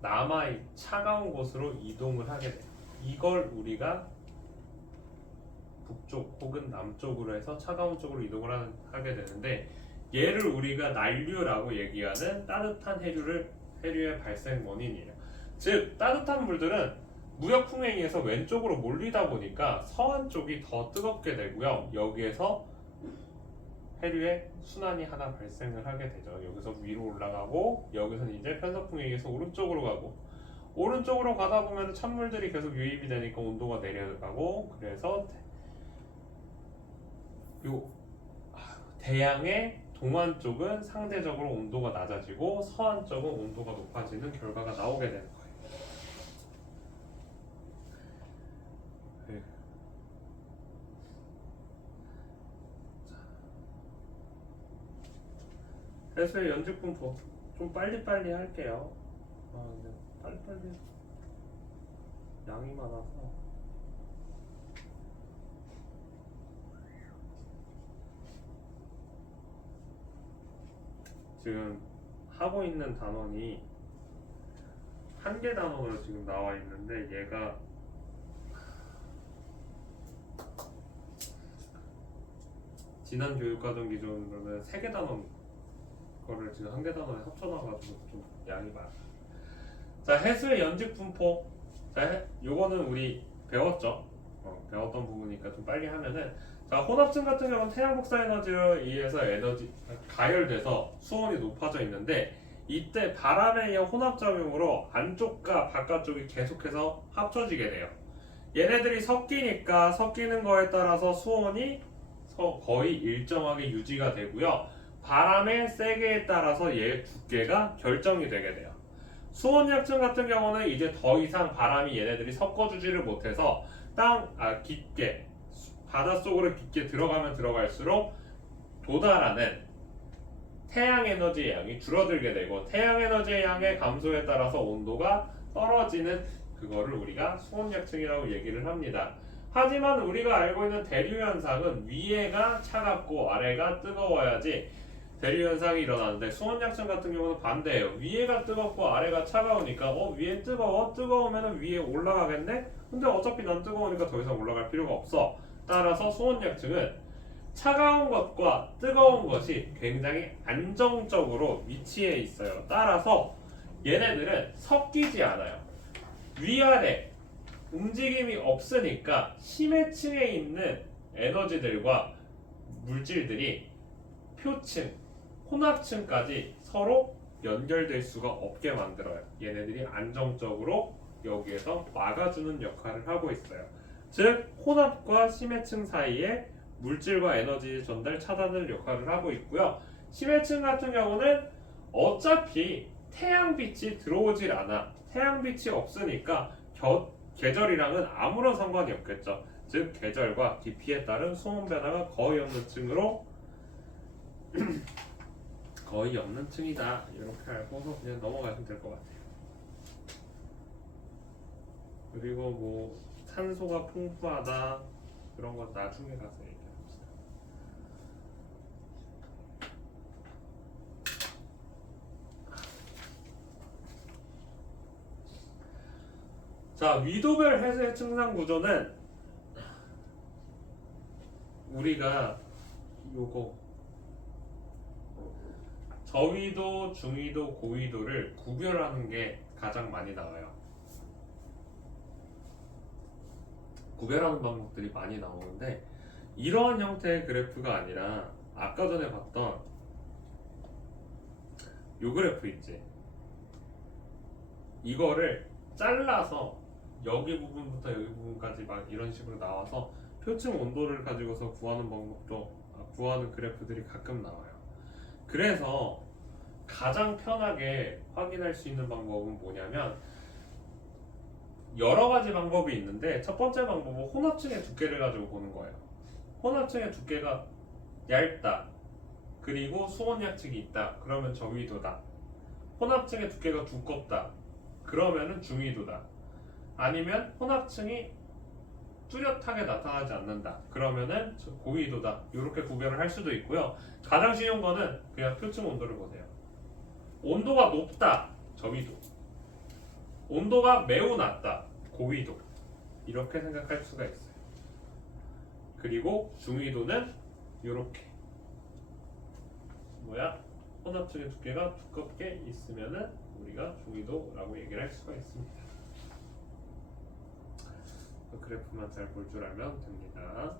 남아의 차가운 곳으로 이동을 하게 돼요. 이걸 우리가 북쪽 혹은 남쪽으로 해서 차가운 쪽으로 이동을 하게 되는데 얘를 우리가 난류라고 얘기하는 따뜻한 해류의 발생 원인이에요. 즉 따뜻한 물들은 무역풍에 의해서 왼쪽으로 몰리다 보니까 서한 쪽이 더 뜨겁게 되고요. 여기에서 해류의 순환이 하나 발생을 하게 되죠. 여기서 위로 올라가고 여기서는 이제 편서풍에 의해서 오른쪽으로 가고 오른쪽으로 가다 보면 찬물들이 계속 유입이 되니까 온도가 내려가고 그래서 대양의 동안 쪽은 상대적으로 온도가 낮아지고 서한 쪽은 온도가 높아지는 결과가 나오게 되는 거예요. 해수의 연직분포 좀 빨리빨리 할게요. 근데 빨리빨리 양이 많아서 지금 하고 있는 단원이 한 개 단원으로 지금 나와 있는데 얘가 지난 교육과정 기준으로는 3개 단원 거를 지금 한 개 단원에 합쳐놔가지고 좀 양이 많아. 자, 해수의 연직 분포. 자, 요거는 우리 배웠죠. 배웠던 부분이니까 좀 빨리 하면은 자, 혼합층 같은 경우는 태양 복사 에너지로 의해서 에너지 가열돼서 수온이 높아져 있는데 이때 바람에 의한 혼합 작용으로 안쪽과 바깥쪽이 계속해서 합쳐지게 돼요. 얘네들이 섞이니까 섞이는 거에 따라서 수온이 거의 일정하게 유지가 되고요. 바람의 세기에 따라서 얘의 두께가 결정이 되게 돼요. 수온약층 같은 경우는 이제 더 이상 바람이 얘네들이 섞어주지를 못해서 깊게 바닷속으로 깊게 들어가면 들어갈수록 도달하는 태양 에너지의 양이 줄어들게 되고 태양 에너지의 양의 감소에 따라서 온도가 떨어지는 그거를 우리가 수온약층이라고 얘기를 합니다. 하지만 우리가 알고 있는 대류 현상은 위에가 차갑고 아래가 뜨거워야지 대류 현상이 일어나는데 수온약층 같은 경우는 반대예요. 위에가 뜨겁고 아래가 차가우니까 위에 뜨거우면 위에 올라가겠네? 근데 어차피 난 뜨거우니까 더 이상 올라갈 필요가 없어. 따라서 수온약층은 차가운 것과 뜨거운 것이 굉장히 안정적으로 위치해 있어요. 따라서 얘네들은 섞이지 않아요. 위아래 움직임이 없으니까 심해층에 있는 에너지들과 물질들이 표층, 혼합층까지 서로 연결될 수가 없게 만들어요. 얘네들이 안정적으로 여기에서 막아주는 역할을 하고 있어요. 즉 혼합과 심해층 사이에 물질과 에너지 전달 차단을 역할을 하고 있고요. 심해층 같은 경우는 어차피 태양빛이 들어오질 않아. 태양빛이 없으니까 계절이랑은 아무런 상관이 없겠죠. 즉 계절과 깊이에 따른 수온 변화가 거의 없는 층으로 거의 없는 층이다. 이렇게 알고서 그냥 넘어가시면 될 것 같아요. 그리고 뭐 산소가 풍부하다 그런 건 나중에 가서 얘기합시다. 자, 위도별 해수의 층상 구조는 우리가 요거 저위도, 중위도, 고위도를 구별하는 게 가장 많이 나와요. 구별하는 방법들이 많이 나오는데 이러한 형태의 그래프가 아니라 아까 전에 봤던 요 그래프 있지? 이거를 잘라서 여기 부분부터 여기 부분까지 막 이런 식으로 나와서 표층 온도를 가지고서 구하는 그래프들이 가끔 나와요. 그래서 가장 편하게 확인할 수 있는 방법은 뭐냐면 여러 가지 방법이 있는데 첫 번째 방법은 혼합층의 두께를 가지고 보는 거예요. 혼합층의 두께가 얇다. 그리고 수온약층이 있다. 그러면 저위도다. 혼합층의 두께가 두껍다. 그러면은 중위도다. 아니면 혼합층이 뚜렷하게 나타나지 않는다. 그러면은 고위도다. 이렇게 구별을 할 수도 있고요. 가장 쉬운 거는 그냥 표층 온도를 보세요. 온도가 높다. 저위도. 온도가 매우 낮다. 고위도. 이렇게 생각할 수가 있어요. 그리고 중위도는 이렇게 혼합층의 두께가 두껍게 있으면은 우리가 중위도라고 얘기를 할 수가 있습니다. 그래프만 잘 볼 줄 알면 됩니다.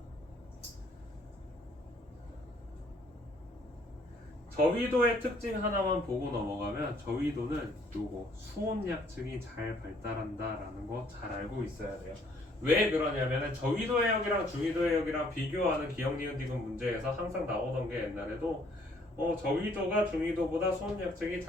저위도의 특징 하나만 보고 넘어가면 저위도는 요거 수온약층이 잘 발달한다라는 거 잘 알고 있어야 돼요. 왜 그러냐면은 저위도 해역이랑 중위도 해역이랑 비교하는 기억 니은 디귿 문제에서 항상 나오던 게 옛날에도 저위도가 중위도보다 수온약층이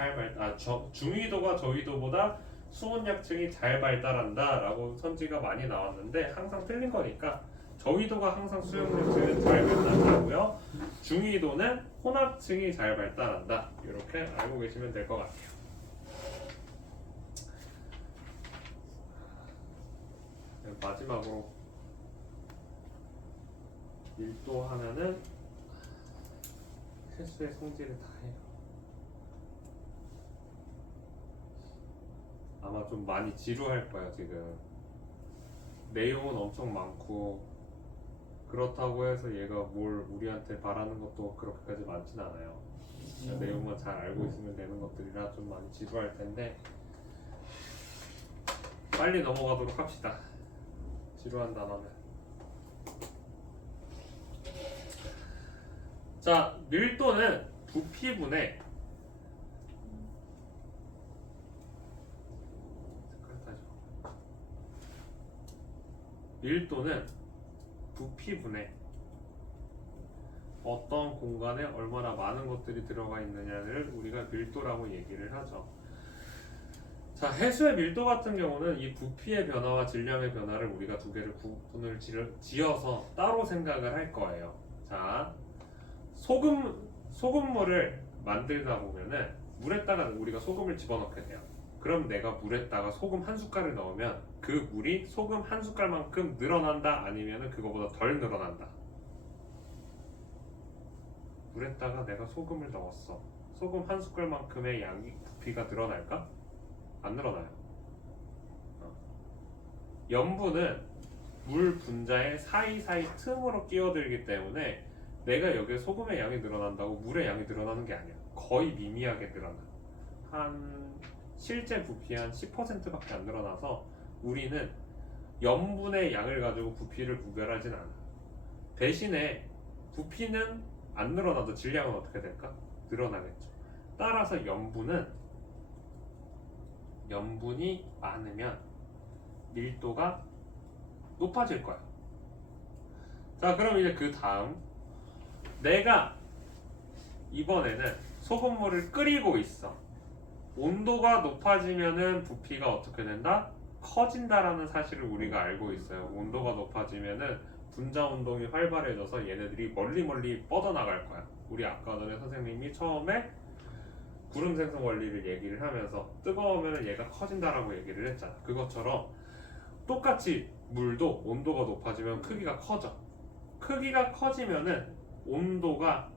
중위도가 저위도보다 수온약층이 잘 발달한다라고 선지가 많이 나왔는데 항상 틀린 거니까 저위도가 항상 수온약층이 잘 발달한다고요. 중위도는 혼합층이 잘 발달한다. 이렇게 알고 계시면 될 것 같아요. 마지막으로 밀도 하면은 횟수의 성질을 다 해요. 아마 좀 많이 지루할 거야 지금. 내용은 엄청 많고 그렇다고 해서 얘가 뭘 우리한테 바라는 것도 그렇게까지 많진 않아요. 내용만 잘 알고 있으면 되는 것들이라 좀 많이 지루할 텐데 빨리 넘어가도록 합시다. 지루한 단어는. 자, 밀도는 부피분의 밀도는 부피분의 어떤 공간에 얼마나 많은 것들이 들어가 있느냐를 우리가 밀도라고 얘기를 하죠. 자, 해수의 밀도 같은 경우는 이 부피의 변화와 질량의 변화를 우리가 두 개를 구분을 지어서 따로 생각을 할 거예요. 자, 소금물을 만들다 보면은 물에다가 우리가 소금을 집어넣게 돼요. 그럼 내가 물에다가 소금 한 숟갈을 넣으면 그 물이 소금 한 숟갈만큼 늘어난다 아니면은 그거보다 덜 늘어난다. 물에다가 내가 소금을 넣었어. 소금 한 숟갈만큼의 양이 부피가 늘어날까? 안 늘어나요. 염분은 물 분자의 사이사이 틈으로 끼어들기 때문에 내가 여기에 소금의 양이 늘어난다고 물의 양이 늘어나는 게 아니야. 거의 미미하게 늘어나. 실제 부피의 한 10%밖에 안 늘어나서 우리는 염분의 양을 가지고 부피를 구별하진 않아. 대신에 부피는 안 늘어나도 질량은 어떻게 될까? 늘어나겠죠. 따라서 염분이 많으면 밀도가 높아질 거야. 자, 그럼 이제 그 다음 내가 이번에는 소금물을 끓이고 있어. 온도가 높아지면은 부피가 어떻게 된다? 커진다라는 사실을 우리가 알고 있어요. 온도가 높아지면은 분자 운동이 활발해져서 얘네들이 멀리 뻗어나갈 거야. 우리 아까 전에 선생님이 처음에 구름 생성 원리를 얘기를 하면서 뜨거우면 얘가 커진다라고 얘기를 했잖아. 그것처럼 똑같이 물도 온도가 높아지면 크기가 커져. 크기가 커지면은 온도가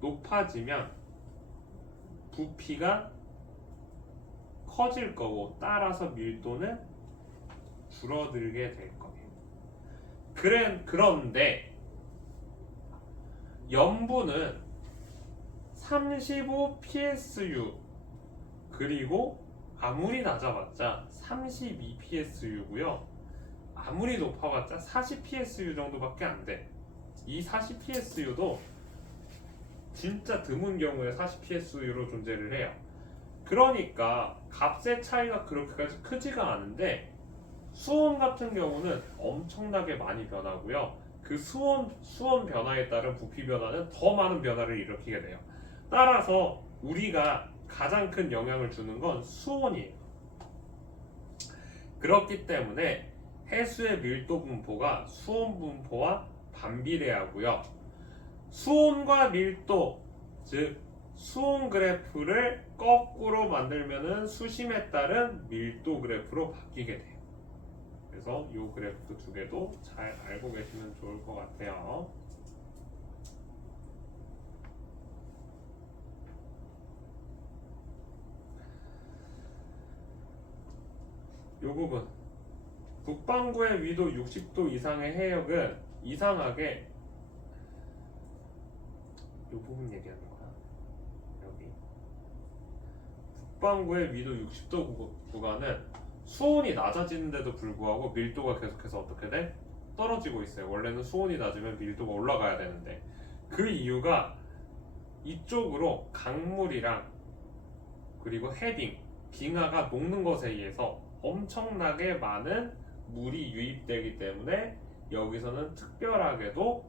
높아지면 부피가 커질 거고 따라서 밀도는 줄어들게 될 거예요. 그런데 염분은 35 PSU 그리고 아무리 낮아봤자 32 PSU고요. 아무리 높아봤자 40 PSU 정도밖에 안 돼. 이 40 PSU도 진짜 드문 경우에 40 PSU로 존재를 해요. 그러니까 값의 차이가 그렇게까지 크지가 않은데 수온 같은 경우는 엄청나게 많이 변하고요. 그 수온 변화에 따른 부피 변화는 더 많은 변화를 일으키게 돼요. 따라서 우리가 가장 큰 영향을 주는 건 수온이에요. 그렇기 때문에 해수의 밀도 분포가 수온 분포와 반비례하고요. 수온과 밀도, 즉 수온 그래프를 거꾸로 만들면은 수심에 따른 밀도 그래프로 바뀌게 돼요. 그래서 이 그래프 두 개도 잘 알고 계시면 좋을 것 같아요. 이 부분, 북반구의 위도 60도 이상의 해역은 이상하게 이 부분 얘기하는 거야. 여기 북반구의 위도 60도 구간은 수온이 낮아지는데도 불구하고 밀도가 계속해서 어떻게 돼? 떨어지고 있어요. 원래는 수온이 낮으면 밀도가 올라가야 되는데, 그 이유가 이쪽으로 강물이랑 그리고 해빙, 빙하가 녹는 것에 의해서 엄청나게 많은 물이 유입되기 때문에 여기서는 특별하게도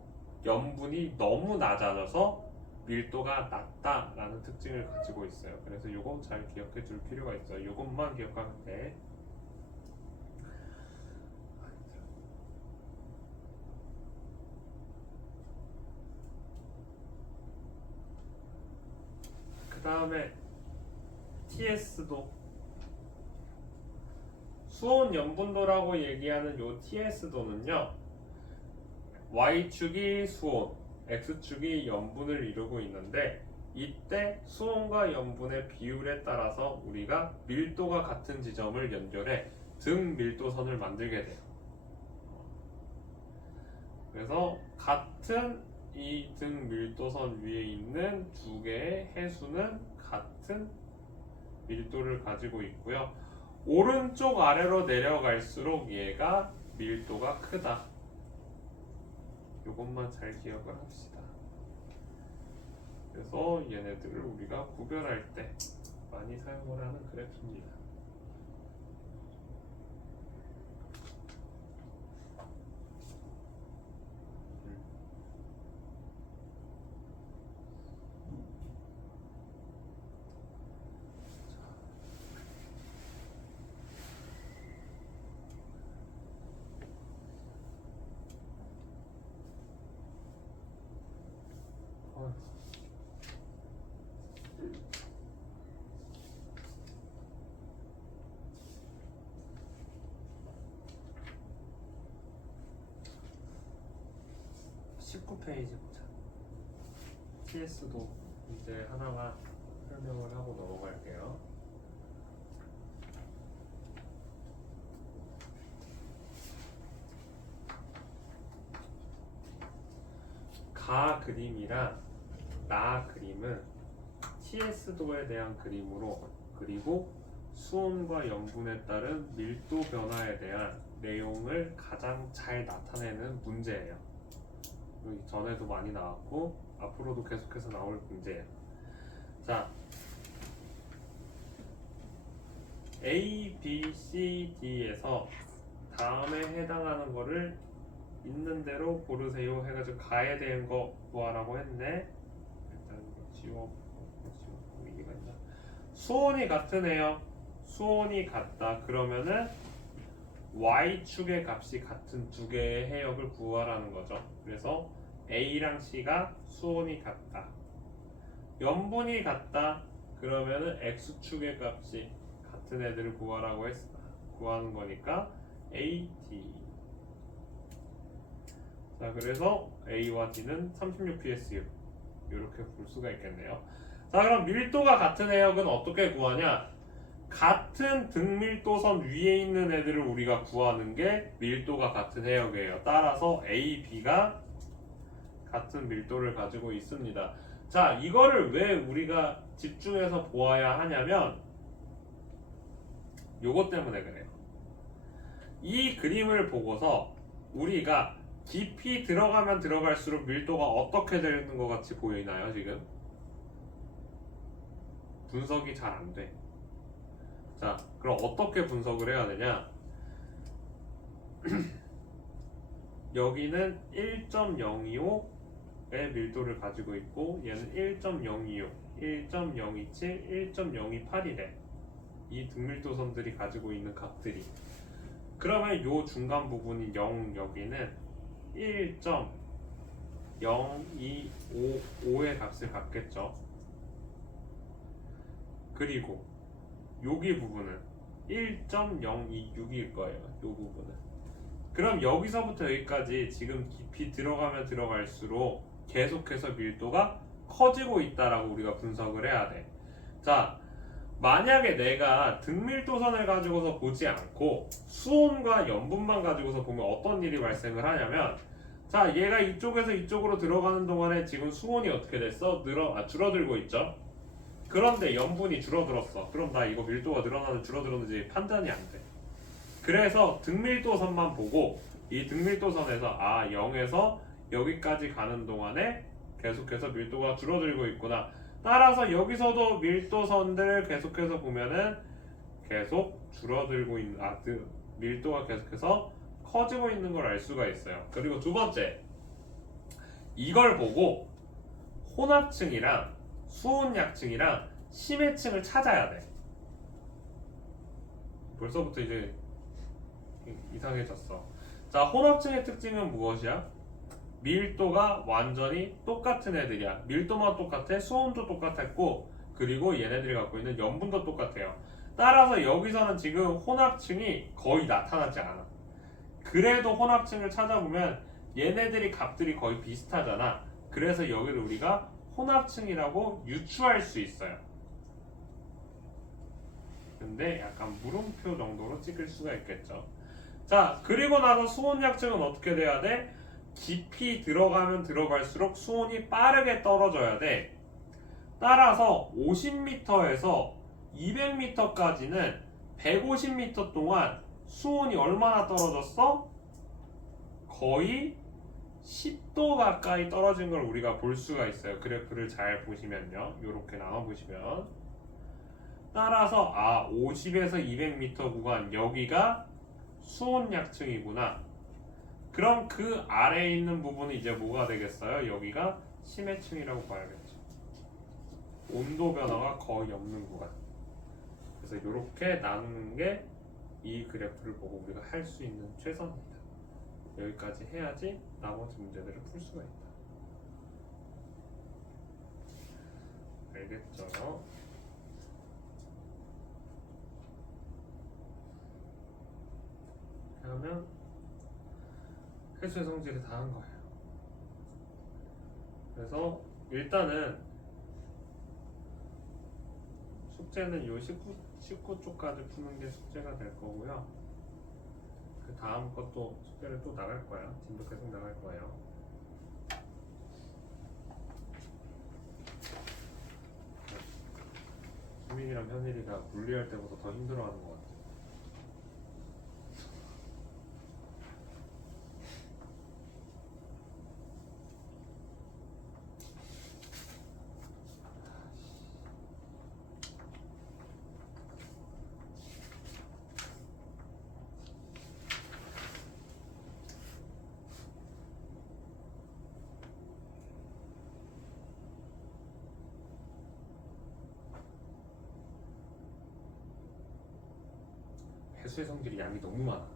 염분이 너무 낮아져서 밀도가 낮다라는 특징을 가지고 있어요. 그래서 요거 잘 기억해 둘 필요가 있어요. 요것만 기억하면 돼. 그 다음에 TS도, 수온 염분도라고 얘기하는 요 TS도는요, Y축이 수온, X축이 염분을 이루고 있는데, 이때 수온과 염분의 비율에 따라서 우리가 밀도가 같은 지점을 연결해 등 밀도선을 만들게 돼요. 그래서 같은 이 등 밀도선 위에 있는 두 개의 해수는 같은 밀도를 가지고 있고요. 오른쪽 아래로 내려갈수록 얘가 밀도가 크다. 이것만 잘 기억을 합시다. 그래서 얘네들을 우리가 구별할 때 많이 사용을 하는 그래프입니다. (19) 페이지 보자. TS도 이제 하나만 설명을 하고 넘어갈게요. 가 그림이랑 나 그림은 TS도에 대한 그림으로, 그리고 수온과 염분에 따른 밀도 변화에 대한 내용을 가장 잘 나타내는 문제예요. 전에도 많이 나왔고 앞으로도 계속해서 나올 문제예요. 자, A, B, C, D에서 다음에 해당하는 거를 있는 대로 고르세요 해가지고 가에 대한 거 구하라고 했네. 일단 이거 지워 이게 맞나? 수온이 같으네요. 수온이 같다. 그러면은 Y축의 값이 같은 두 개의 해역을 구하라는 거죠. 그래서 A랑 C가 수온이 같다. 염분이 같다. 그러면은 X축의 값이 같은 애들을 구하라고 구하는 거니까 A, D. 자, 그래서 A와 D는 36psu 이렇게 볼 수가 있겠네요. 자, 그럼 밀도가 같은 해역은 어떻게 구하냐? 같은 등밀도선 위에 있는 애들을 우리가 구하는 게 밀도가 같은 해역이에요. 따라서 A, B가 같은 밀도를 가지고 있습니다. 자, 이거를 왜 우리가 집중해서 보아야 하냐면 요것 때문에 그래요. 이 그림을 보고서 우리가 깊이 들어가면 들어갈수록 밀도가 어떻게 되는 것 같이 보이나요, 지금? 분석이 잘 안 돼. 자, 그럼 어떻게 분석을 해야 되냐? 여기는 1.025의 밀도를 가지고 있고 얘는 1.026, 1.027, 1.028이래. 이 등밀도선들이 가지고 있는 값들이. 그러면 요 중간 부분이 0 여기는 1.0255의 값을 갖겠죠. 그리고 여기 부분은 1.026일 거예요. 요 부분은. 그럼 여기서부터 여기까지 지금 깊이 들어가면 들어갈수록 계속해서 밀도가 커지고 있다라고 우리가 분석을 해야 돼. 자, 만약에 내가 등밀도선을 가지고서 보지 않고 수온과 염분만 가지고서 보면 어떤 일이 발생을 하냐면, 자, 얘가 이쪽에서 이쪽으로 들어가는 동안에 지금 수온이 어떻게 됐어? 줄어들고 있죠. 그런데 염분이 줄어들었어. 그럼 나 이거 밀도가 늘어나는 줄어들었는지 판단이 안 돼. 그래서 등밀도선만 보고 이 등밀도선에서 0에서 여기까지 가는 동안에 계속해서 밀도가 줄어들고 있구나. 따라서 여기서도 밀도선들 계속해서 보면은 계속 줄어들고 있는, 밀도가 계속해서 커지고 있는 걸 알 수가 있어요. 그리고 두 번째, 이걸 보고 혼합층이랑 수온약층이랑 심해층을 찾아야 돼. 벌써부터 이제 이상해졌어. 자, 혼합층의 특징은 무엇이야? 밀도가 완전히 똑같은 애들이야. 밀도만 똑같아, 수온도 똑같았고, 그리고 얘네들이 갖고 있는 염분도 똑같아요. 따라서 여기서는 지금 혼합층이 거의 나타나지 않아. 그래도 혼합층을 찾아보면 얘네들이 값들이 거의 비슷하잖아. 그래서 여기를 우리가 혼합층이라고 유추할 수 있어요. 근데 약간 물음표 정도로 찍을 수가 있겠죠. 자, 그리고 나서 수온약층은 어떻게 돼야 돼? 깊이 들어가면 들어갈수록 수온이 빠르게 떨어져야 돼. 따라서 50m에서 200m까지는 150m 동안 수온이 얼마나 떨어졌어? 거의 10도 가까이 떨어진 걸 우리가 볼 수가 있어요. 그래프를 잘 보시면요. 이렇게 나눠보시면. 따라서 50에서 200m 구간, 여기가 수온약층이구나. 그럼 그 아래에 있는 부분은 이제 뭐가 되겠어요? 여기가 심해층이라고 봐야겠죠. 온도 변화가 거의 없는 구간. 그래서 이렇게 나누는 게 이 그래프를 보고 우리가 할 수 있는 최선입니다. 여기까지 해야지 나머지 문제들을 풀 수가 있다. 알겠죠? 그러면 해수의 성질을 다 한 거예요. 그래서 일단은 숙제는 요 19 쪽까지 푸는 게 숙제가 될 거고요. 그 다음 것도 숙제를 또 나갈 거야. 진도 계속 나갈 거예요. 수민이랑 현일이가 분리할 때보다 더 힘들어하는 것 같아. 해수의 성질이 양이 너무 많아.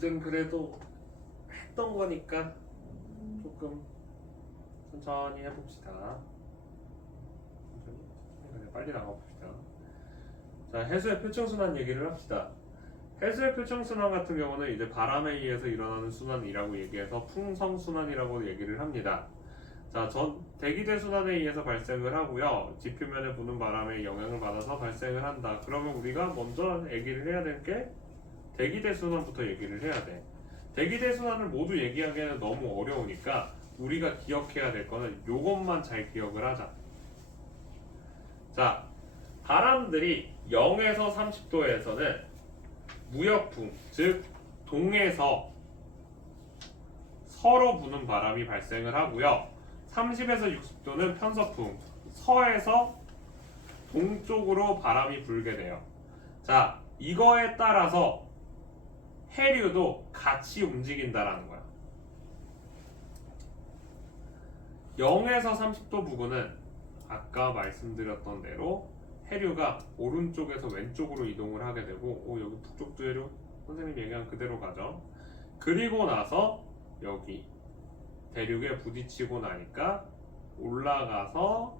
이젠 그래도 했던 거니까 조금 천천히 해봅시다. 천천히 빨리 나가봅시다. 자, 해수의 표층순환 얘기를 합시다. 해수의 표층순환 같은 경우는 이제 바람에 의해서 일어나는 순환이라고 얘기해서 풍성순환이라고 얘기를 합니다. 자, 대기대 순환에 의해서 발생을 하고요. 지표면에 부는 바람에 영향을 받아서 발생을 한다. 그러면 우리가 먼저 얘기를 해야 될 게 대기대 순환부터 얘기를 해야 돼. 대기대 순환을 모두 얘기하기에는 너무 어려우니까 우리가 기억해야 될 거는 요것만 잘 기억을 하자. 자, 바람들이 0에서 30도에서는 무역풍, 즉 동에서 서로 부는 바람이 발생을 하고요. 30에서 60도는 편서풍, 서에서 동쪽으로 바람이 불게 돼요. 자, 이거에 따라서 해류도 같이 움직인다라는 거야. 0에서 30도 부근은 아까 말씀드렸던 대로 해류가 오른쪽에서 왼쪽으로 이동을 하게 되고, 여기 북쪽도 해류 선생님 얘기한 그대로 가죠. 그리고 나서 여기 대륙에 부딪히고 나니까 올라가서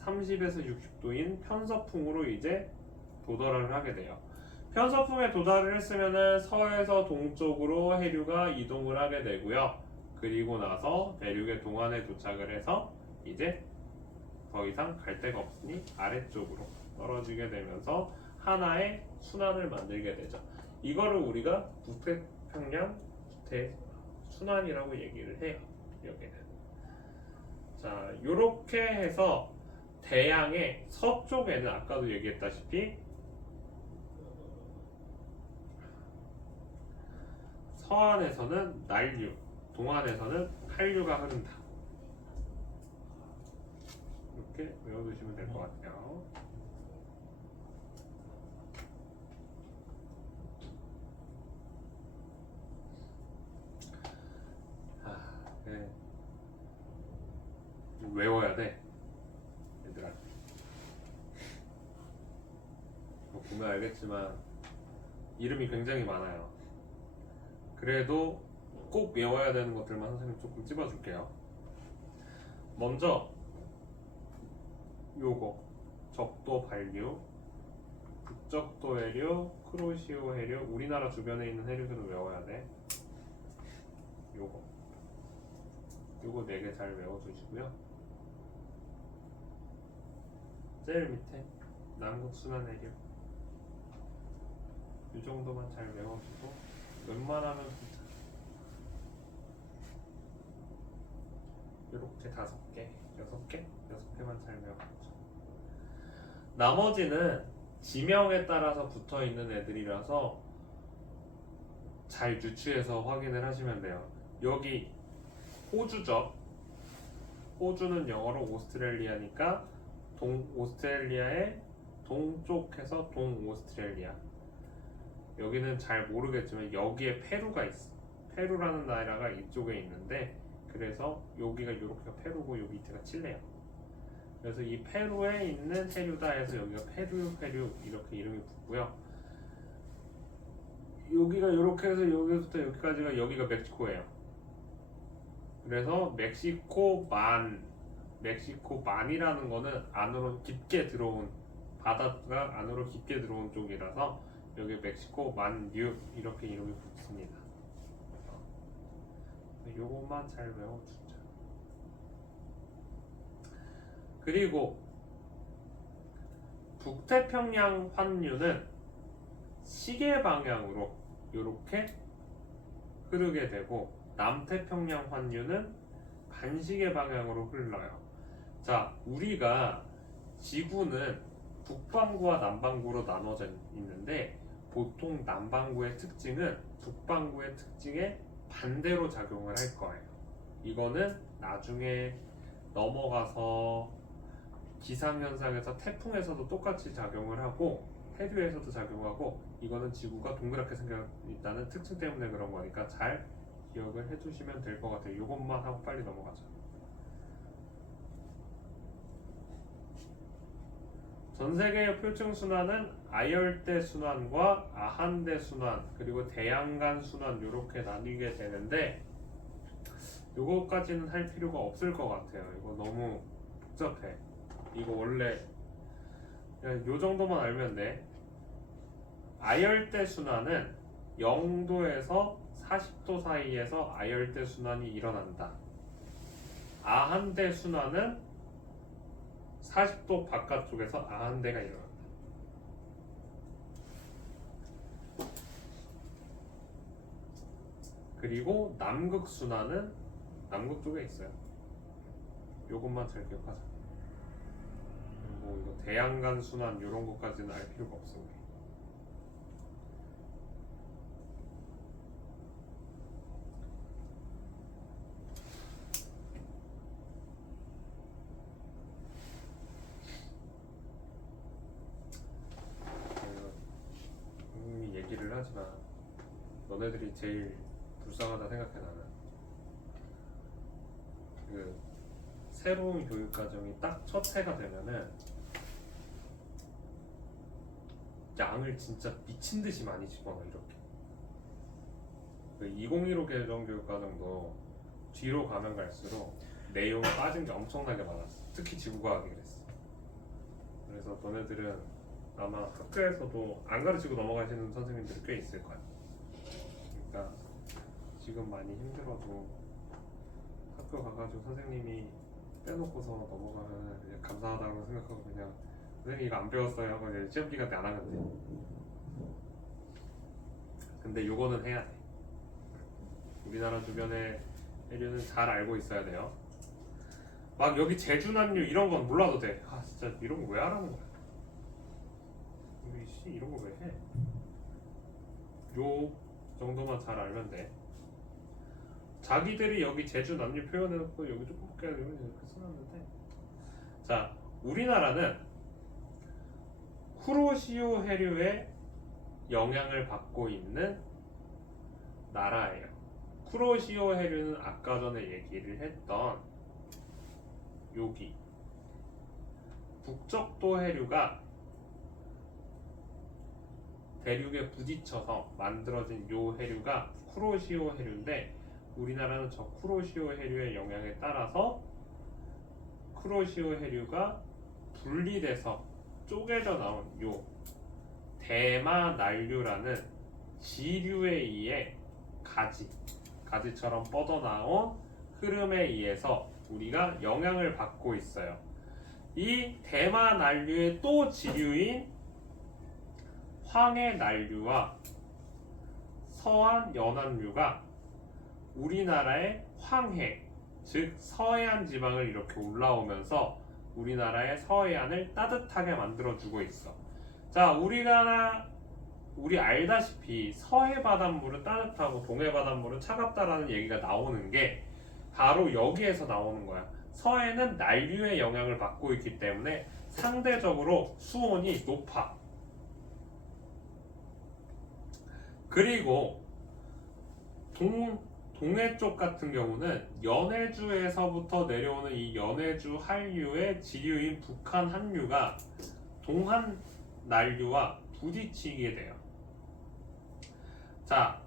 30에서 60도인 편서풍으로 이제 도달을 하게 돼요. 편서풍에 도달을 했으면은 서에서 동쪽으로 해류가 이동을 하게 되고요. 그리고 나서 대륙의 동안에 도착을 해서 이제 더 이상 갈 데가 없으니 아래쪽으로 떨어지게 되면서 하나의 순환을 만들게 되죠. 이거를 우리가 북태평양 대순환이라고 얘기를 해요. 여기는. 자, 요렇게 해서 대양의 서쪽에는 아까도 얘기했다시피 서안에서는 난류, 동안에서는 한류가 흐른다. 이렇게 외워두시면 될 것 같아요. 네. 외워야 돼, 얘들아. 보면 알겠지만 이름이 굉장히 많아요. 그래도 꼭 외워야 되는 것들만 선생님 조금 찝어줄게요. 먼저 요거 적도 반류, 북적도 해류, 크로시오 해류, 우리나라 주변에 있는 해류들은 외워야 돼. 요거 4개 잘 외워두시고요. 제일 밑에 남극순환 해류, 이 정도만 잘 외워주고 웬만하면 이렇게 5개, 6개만 잘 외워보죠. 나머지는 지명에 따라서 붙어있는 애들이라서 잘 유추해서 확인을 하시면 돼요. 여기 호주죠. 호주는 영어로 오스트레일리아니까 오스트레일리아의 동쪽에서 동오스트레일리아. 여기는 잘 모르겠지만 여기에 페루가 있어. 페루라는 나라가 이쪽에 있는데, 그래서 여기가 이렇게가 페루고 여기 밑에가 칠레야. 그래서 이 페루에 있는 해류다 해서 여기가 페루 이렇게 이름이 붙고요. 여기가 이렇게 해서 여기부터 여기까지가 여기가 멕시코예요. 그래서 멕시코만이라는 거는 안으로 깊게 들어온, 바다가 안으로 깊게 들어온 쪽이라서 여기 멕시코만류 이렇게 이름이 붙습니다. 요것만 잘 외워주자. 그리고 북태평양 환류는 시계 방향으로 이렇게 흐르게 되고, 남태평양 환류는 반시계 방향으로 흘러요. 자, 우리가 지구는 북반구와 남반구로 나눠져 있는데, 보통 남반구의 특징은 북반구의 특징에 반대로 작용을 할 거예요. 이거는 나중에 넘어가서 기상현상에서 태풍에서도 똑같이 작용을 하고 해류에서도 작용하고, 이거는 지구가 동그랗게 생겼다는 특징 때문에 그런 거니까 잘 기억을 해두시면 될 것 같아요. 이것만 하고 빨리 넘어가자. 전 세계의 표층 순환은 아열대 순환과 아한대 순환, 그리고 대양간 순환 이렇게 나뉘게 되는데, 요거까지는 할 필요가 없을 것 같아요. 이거 너무 복잡해. 이거 원래 그냥 요 정도만 알면 돼. 아열대 순환은 0도에서 40도 사이에서 아열대 순환이 일어난다. 아한대 순환은 40도 바깥쪽에서 아한대가 일어난다. 그리고 남극 순환은 남극 쪽에 있어요. 요것만 잘 기억하자. 뭐 이거 대양간 순환 이런 것까지는 알 필요가 없습니다. 이미 얘기를 하지만 너네들이 제일 불쌍하다 생각해 나는. 그 새로운 교육 과정이 딱 첫 해가 되면은 양을 진짜 미친 듯이 많이 집어넣어 이렇게. 그 2015 개정 교육 과정도 뒤로 가면 갈수록 내용이 빠진 게 엄청나게 많았어. 특히 지구과학이 그랬어. 그래서 너네들은 아마 학교에서도 안 가르치고 넘어가시는 선생님들이 꽤 있을 거야. 그러니까 지금 많이 힘들어도 학교 가가지고 선생님이 빼놓고서 넘어가면 이제 감사하다고 생각하고 그냥 선생님 이거 안 배웠어요 하고 이제 시험 기간 때 안 하면 돼. 근데 요거는 해야 돼. 우리나라 주변에 해류는 잘 알고 있어야 돼요. 막 여기 제주난류 이런 건 몰라도 돼. 아 진짜 이런 거 왜 하라는 거야. 우리 씨 이런 거 왜 해? 요 정도만 잘 알면 돼. 자기들이 여기 제주 남류 표현해놓고 여기 조금 볼게요 이렇게 써놨는데, 자 우리나라는 쿠로시오 해류의 영향을 받고 있는 나라예요. 쿠로시오 해류는 아까 전에 얘기를 했던 여기 북적도 해류가 대륙에 부딪혀서 만들어진 요 해류가 쿠로시오 해류인데, 우리나라는 저 쿠로시오 해류의 영향에 따라서 쿠로시오 해류가 분리돼서 쪼개져 나온 요 대마난류라는 지류에 의해 가지처럼 뻗어나온 흐름에 의해서 우리가 영향을 받고 있어요. 이 대마난류의 또 지류인 황해난류와 서안연안류가 우리나라의 황해, 즉 서해안 지방을 이렇게 올라오면서 우리나라의 서해안을 따뜻하게 만들어주고 있어. 자, 우리 알다시피 서해 바닷물은 따뜻하고 동해 바닷물은 차갑다라는 얘기가 나오는 게 바로 여기에서 나오는 거야. 서해는 난류의 영향을 받고 있기 때문에 상대적으로 수온이 높아. 그리고 동해 쪽 같은 경우는 연해주에서부터 내려오는 이 연해주 한류의 지류인 북한 한류가 동한 난류와 부딪히게 돼요. 자,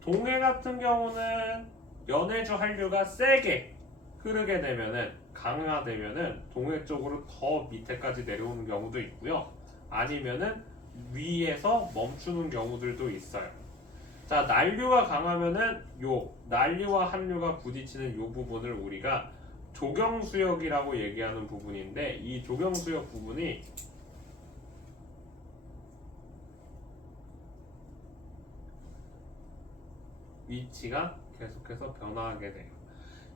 동해 같은 경우는 연해주 한류가 세게 흐르게 되면은, 강화되면은 동해 쪽으로 더 밑에까지 내려오는 경우도 있고요. 아니면은 위에서 멈추는 경우들도 있어요. 자, 난류가 강하면은 요 난류와 한류가 부딪히는 요 부분을 우리가 조경수역이라고 얘기하는 부분인데, 이 조경수역 부분이 위치가 계속해서 변화하게 돼요.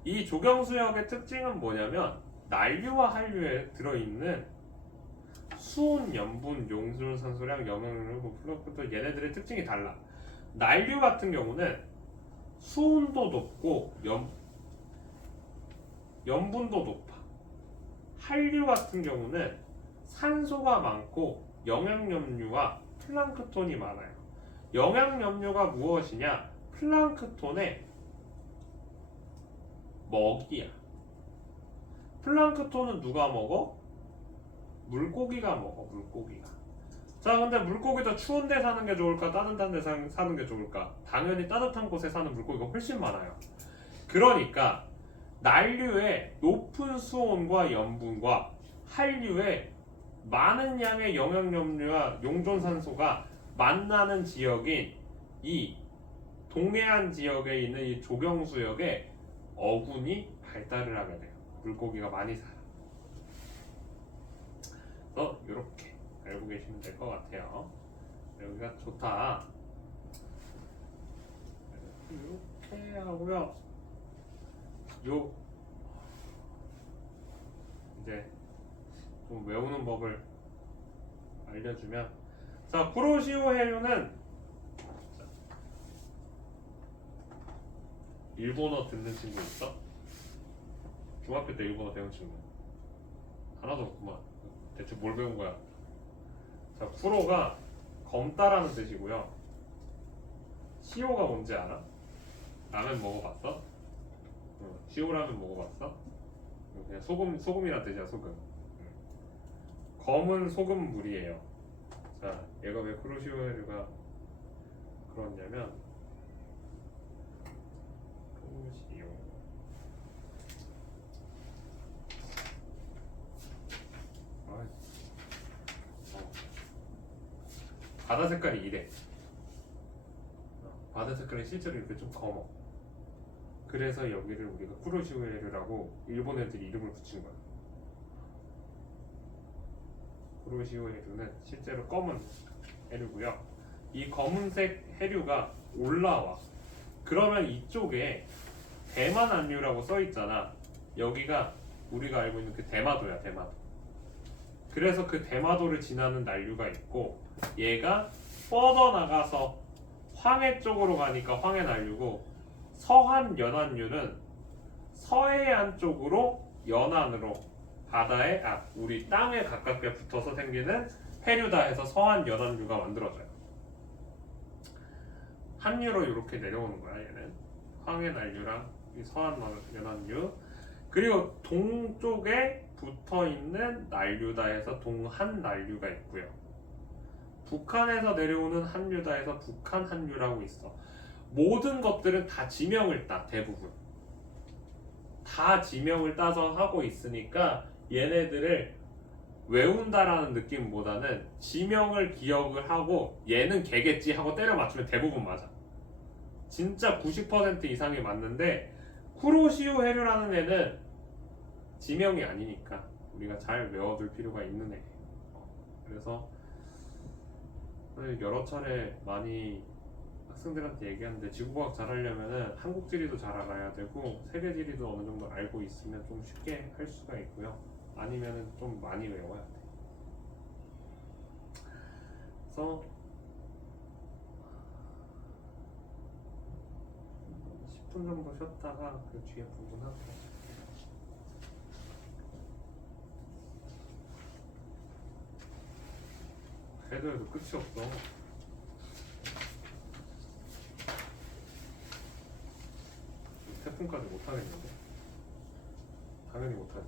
이 조경수역의 특징은 뭐냐면 난류와 한류에 들어있는 수온, 염분, 용존산소량, 영양분, 플로크도 얘네들의 특징이 달라. 난류 같은 경우는 수온도 높고 염분도 높아. 한류 같은 경우는 산소가 많고 영양염류와 플랑크톤이 많아요. 영양염류가 무엇이냐? 플랑크톤의 먹이야. 플랑크톤은 누가 먹어? 물고기가 먹어. 물고기가. 자, 근데 물고기도 추운 데 사는 게 좋을까? 따뜻한 데 사는 게 좋을까? 당연히 따뜻한 곳에 사는 물고기가 훨씬 많아요. 그러니까 난류의 높은 수온과 염분과 한류의 많은 양의 영양염류와 용존산소가 만나는 지역인 이 동해안 지역에 있는 이 조경수역에 어군이 발달을 하게 돼요. 물고기가 많이 살아. 그래서 이렇게 알고 계시면 될 것 같아요. 여기가 좋다. 이렇게 하고요. 요 이제 좀 외우는 법을 알려주면, 자, 쿠로시오 해류는 일본어 듣는 친구 있어? 중학교 때 일본어 배운 친구 하나도 없구만. 대체 뭘 배운 거야? 자, 쿠로가 검다라는 뜻이고요. 시오가 뭔지 알아? 라면 먹어봤어? 응. 시오라면 먹어봤어? 그냥 소금이란 뜻이야, 소금. 검은 소금 물이에요. 자, 얘가 왜 쿠로시오해류가 그렇냐면, 쿠로시오. 바다 색깔이 이래. 바다 색깔이 실제로 이렇게 좀 검어. 그래서 여기를 우리가 쿠로시오해류라고 일본 애들이 이름을 붙인 거야. 쿠로시오 해류는 실제로 검은 해류고요. 이 검은색 해류가 올라와. 그러면 이쪽에 대만 안류라고 써 있잖아. 여기가 우리가 알고 있는 그 대마도야, 대마도. 그래서 그 대마도를 지나는 난류가 있고, 얘가 뻗어 나가서 황해 쪽으로 가니까 황해 난류고, 서한 연안류는 서해안 쪽으로 연안으로 바다에 우리 땅에 가깝게 붙어서 생기는 해류다 해서 서한 연안류가 만들어져요. 한류로 이렇게 내려오는 거야. 얘는 황해 난류랑 이 서한 연안류, 그리고 동쪽에 붙어 있는 난류다 해서 동한 난류가 있고요. 북한에서 내려오는 한류다 해서 북한 한류라고 있어. 모든 것들은 다 지명을 따. 대부분 다 지명을 따서 하고 있으니까 얘네들을 외운다라는 느낌보다는 지명을 기억을 하고 얘는 개겠지 하고 때려 맞추면 대부분 맞아. 진짜 90% 이상이 맞는데, 쿠로시오 해류라는 애는 지명이 아니니까 우리가 잘 외워둘 필요가 있는 애예요. 그래서 여러 차례 많이 학생들한테 얘기하는데, 지구과학 잘하려면은 한국 지리도 잘 알아야 되고 세계 지리도 어느 정도 알고 있으면 좀 쉽게 할 수가 있고요. 아니면은 좀 많이 외워야 돼. 그래서 10분 정도 쉬었다가 그 뒤에 부분 하고, 해도 해도 끝이 없어. 태풍까지 못하겠는데? 당연히 못하지.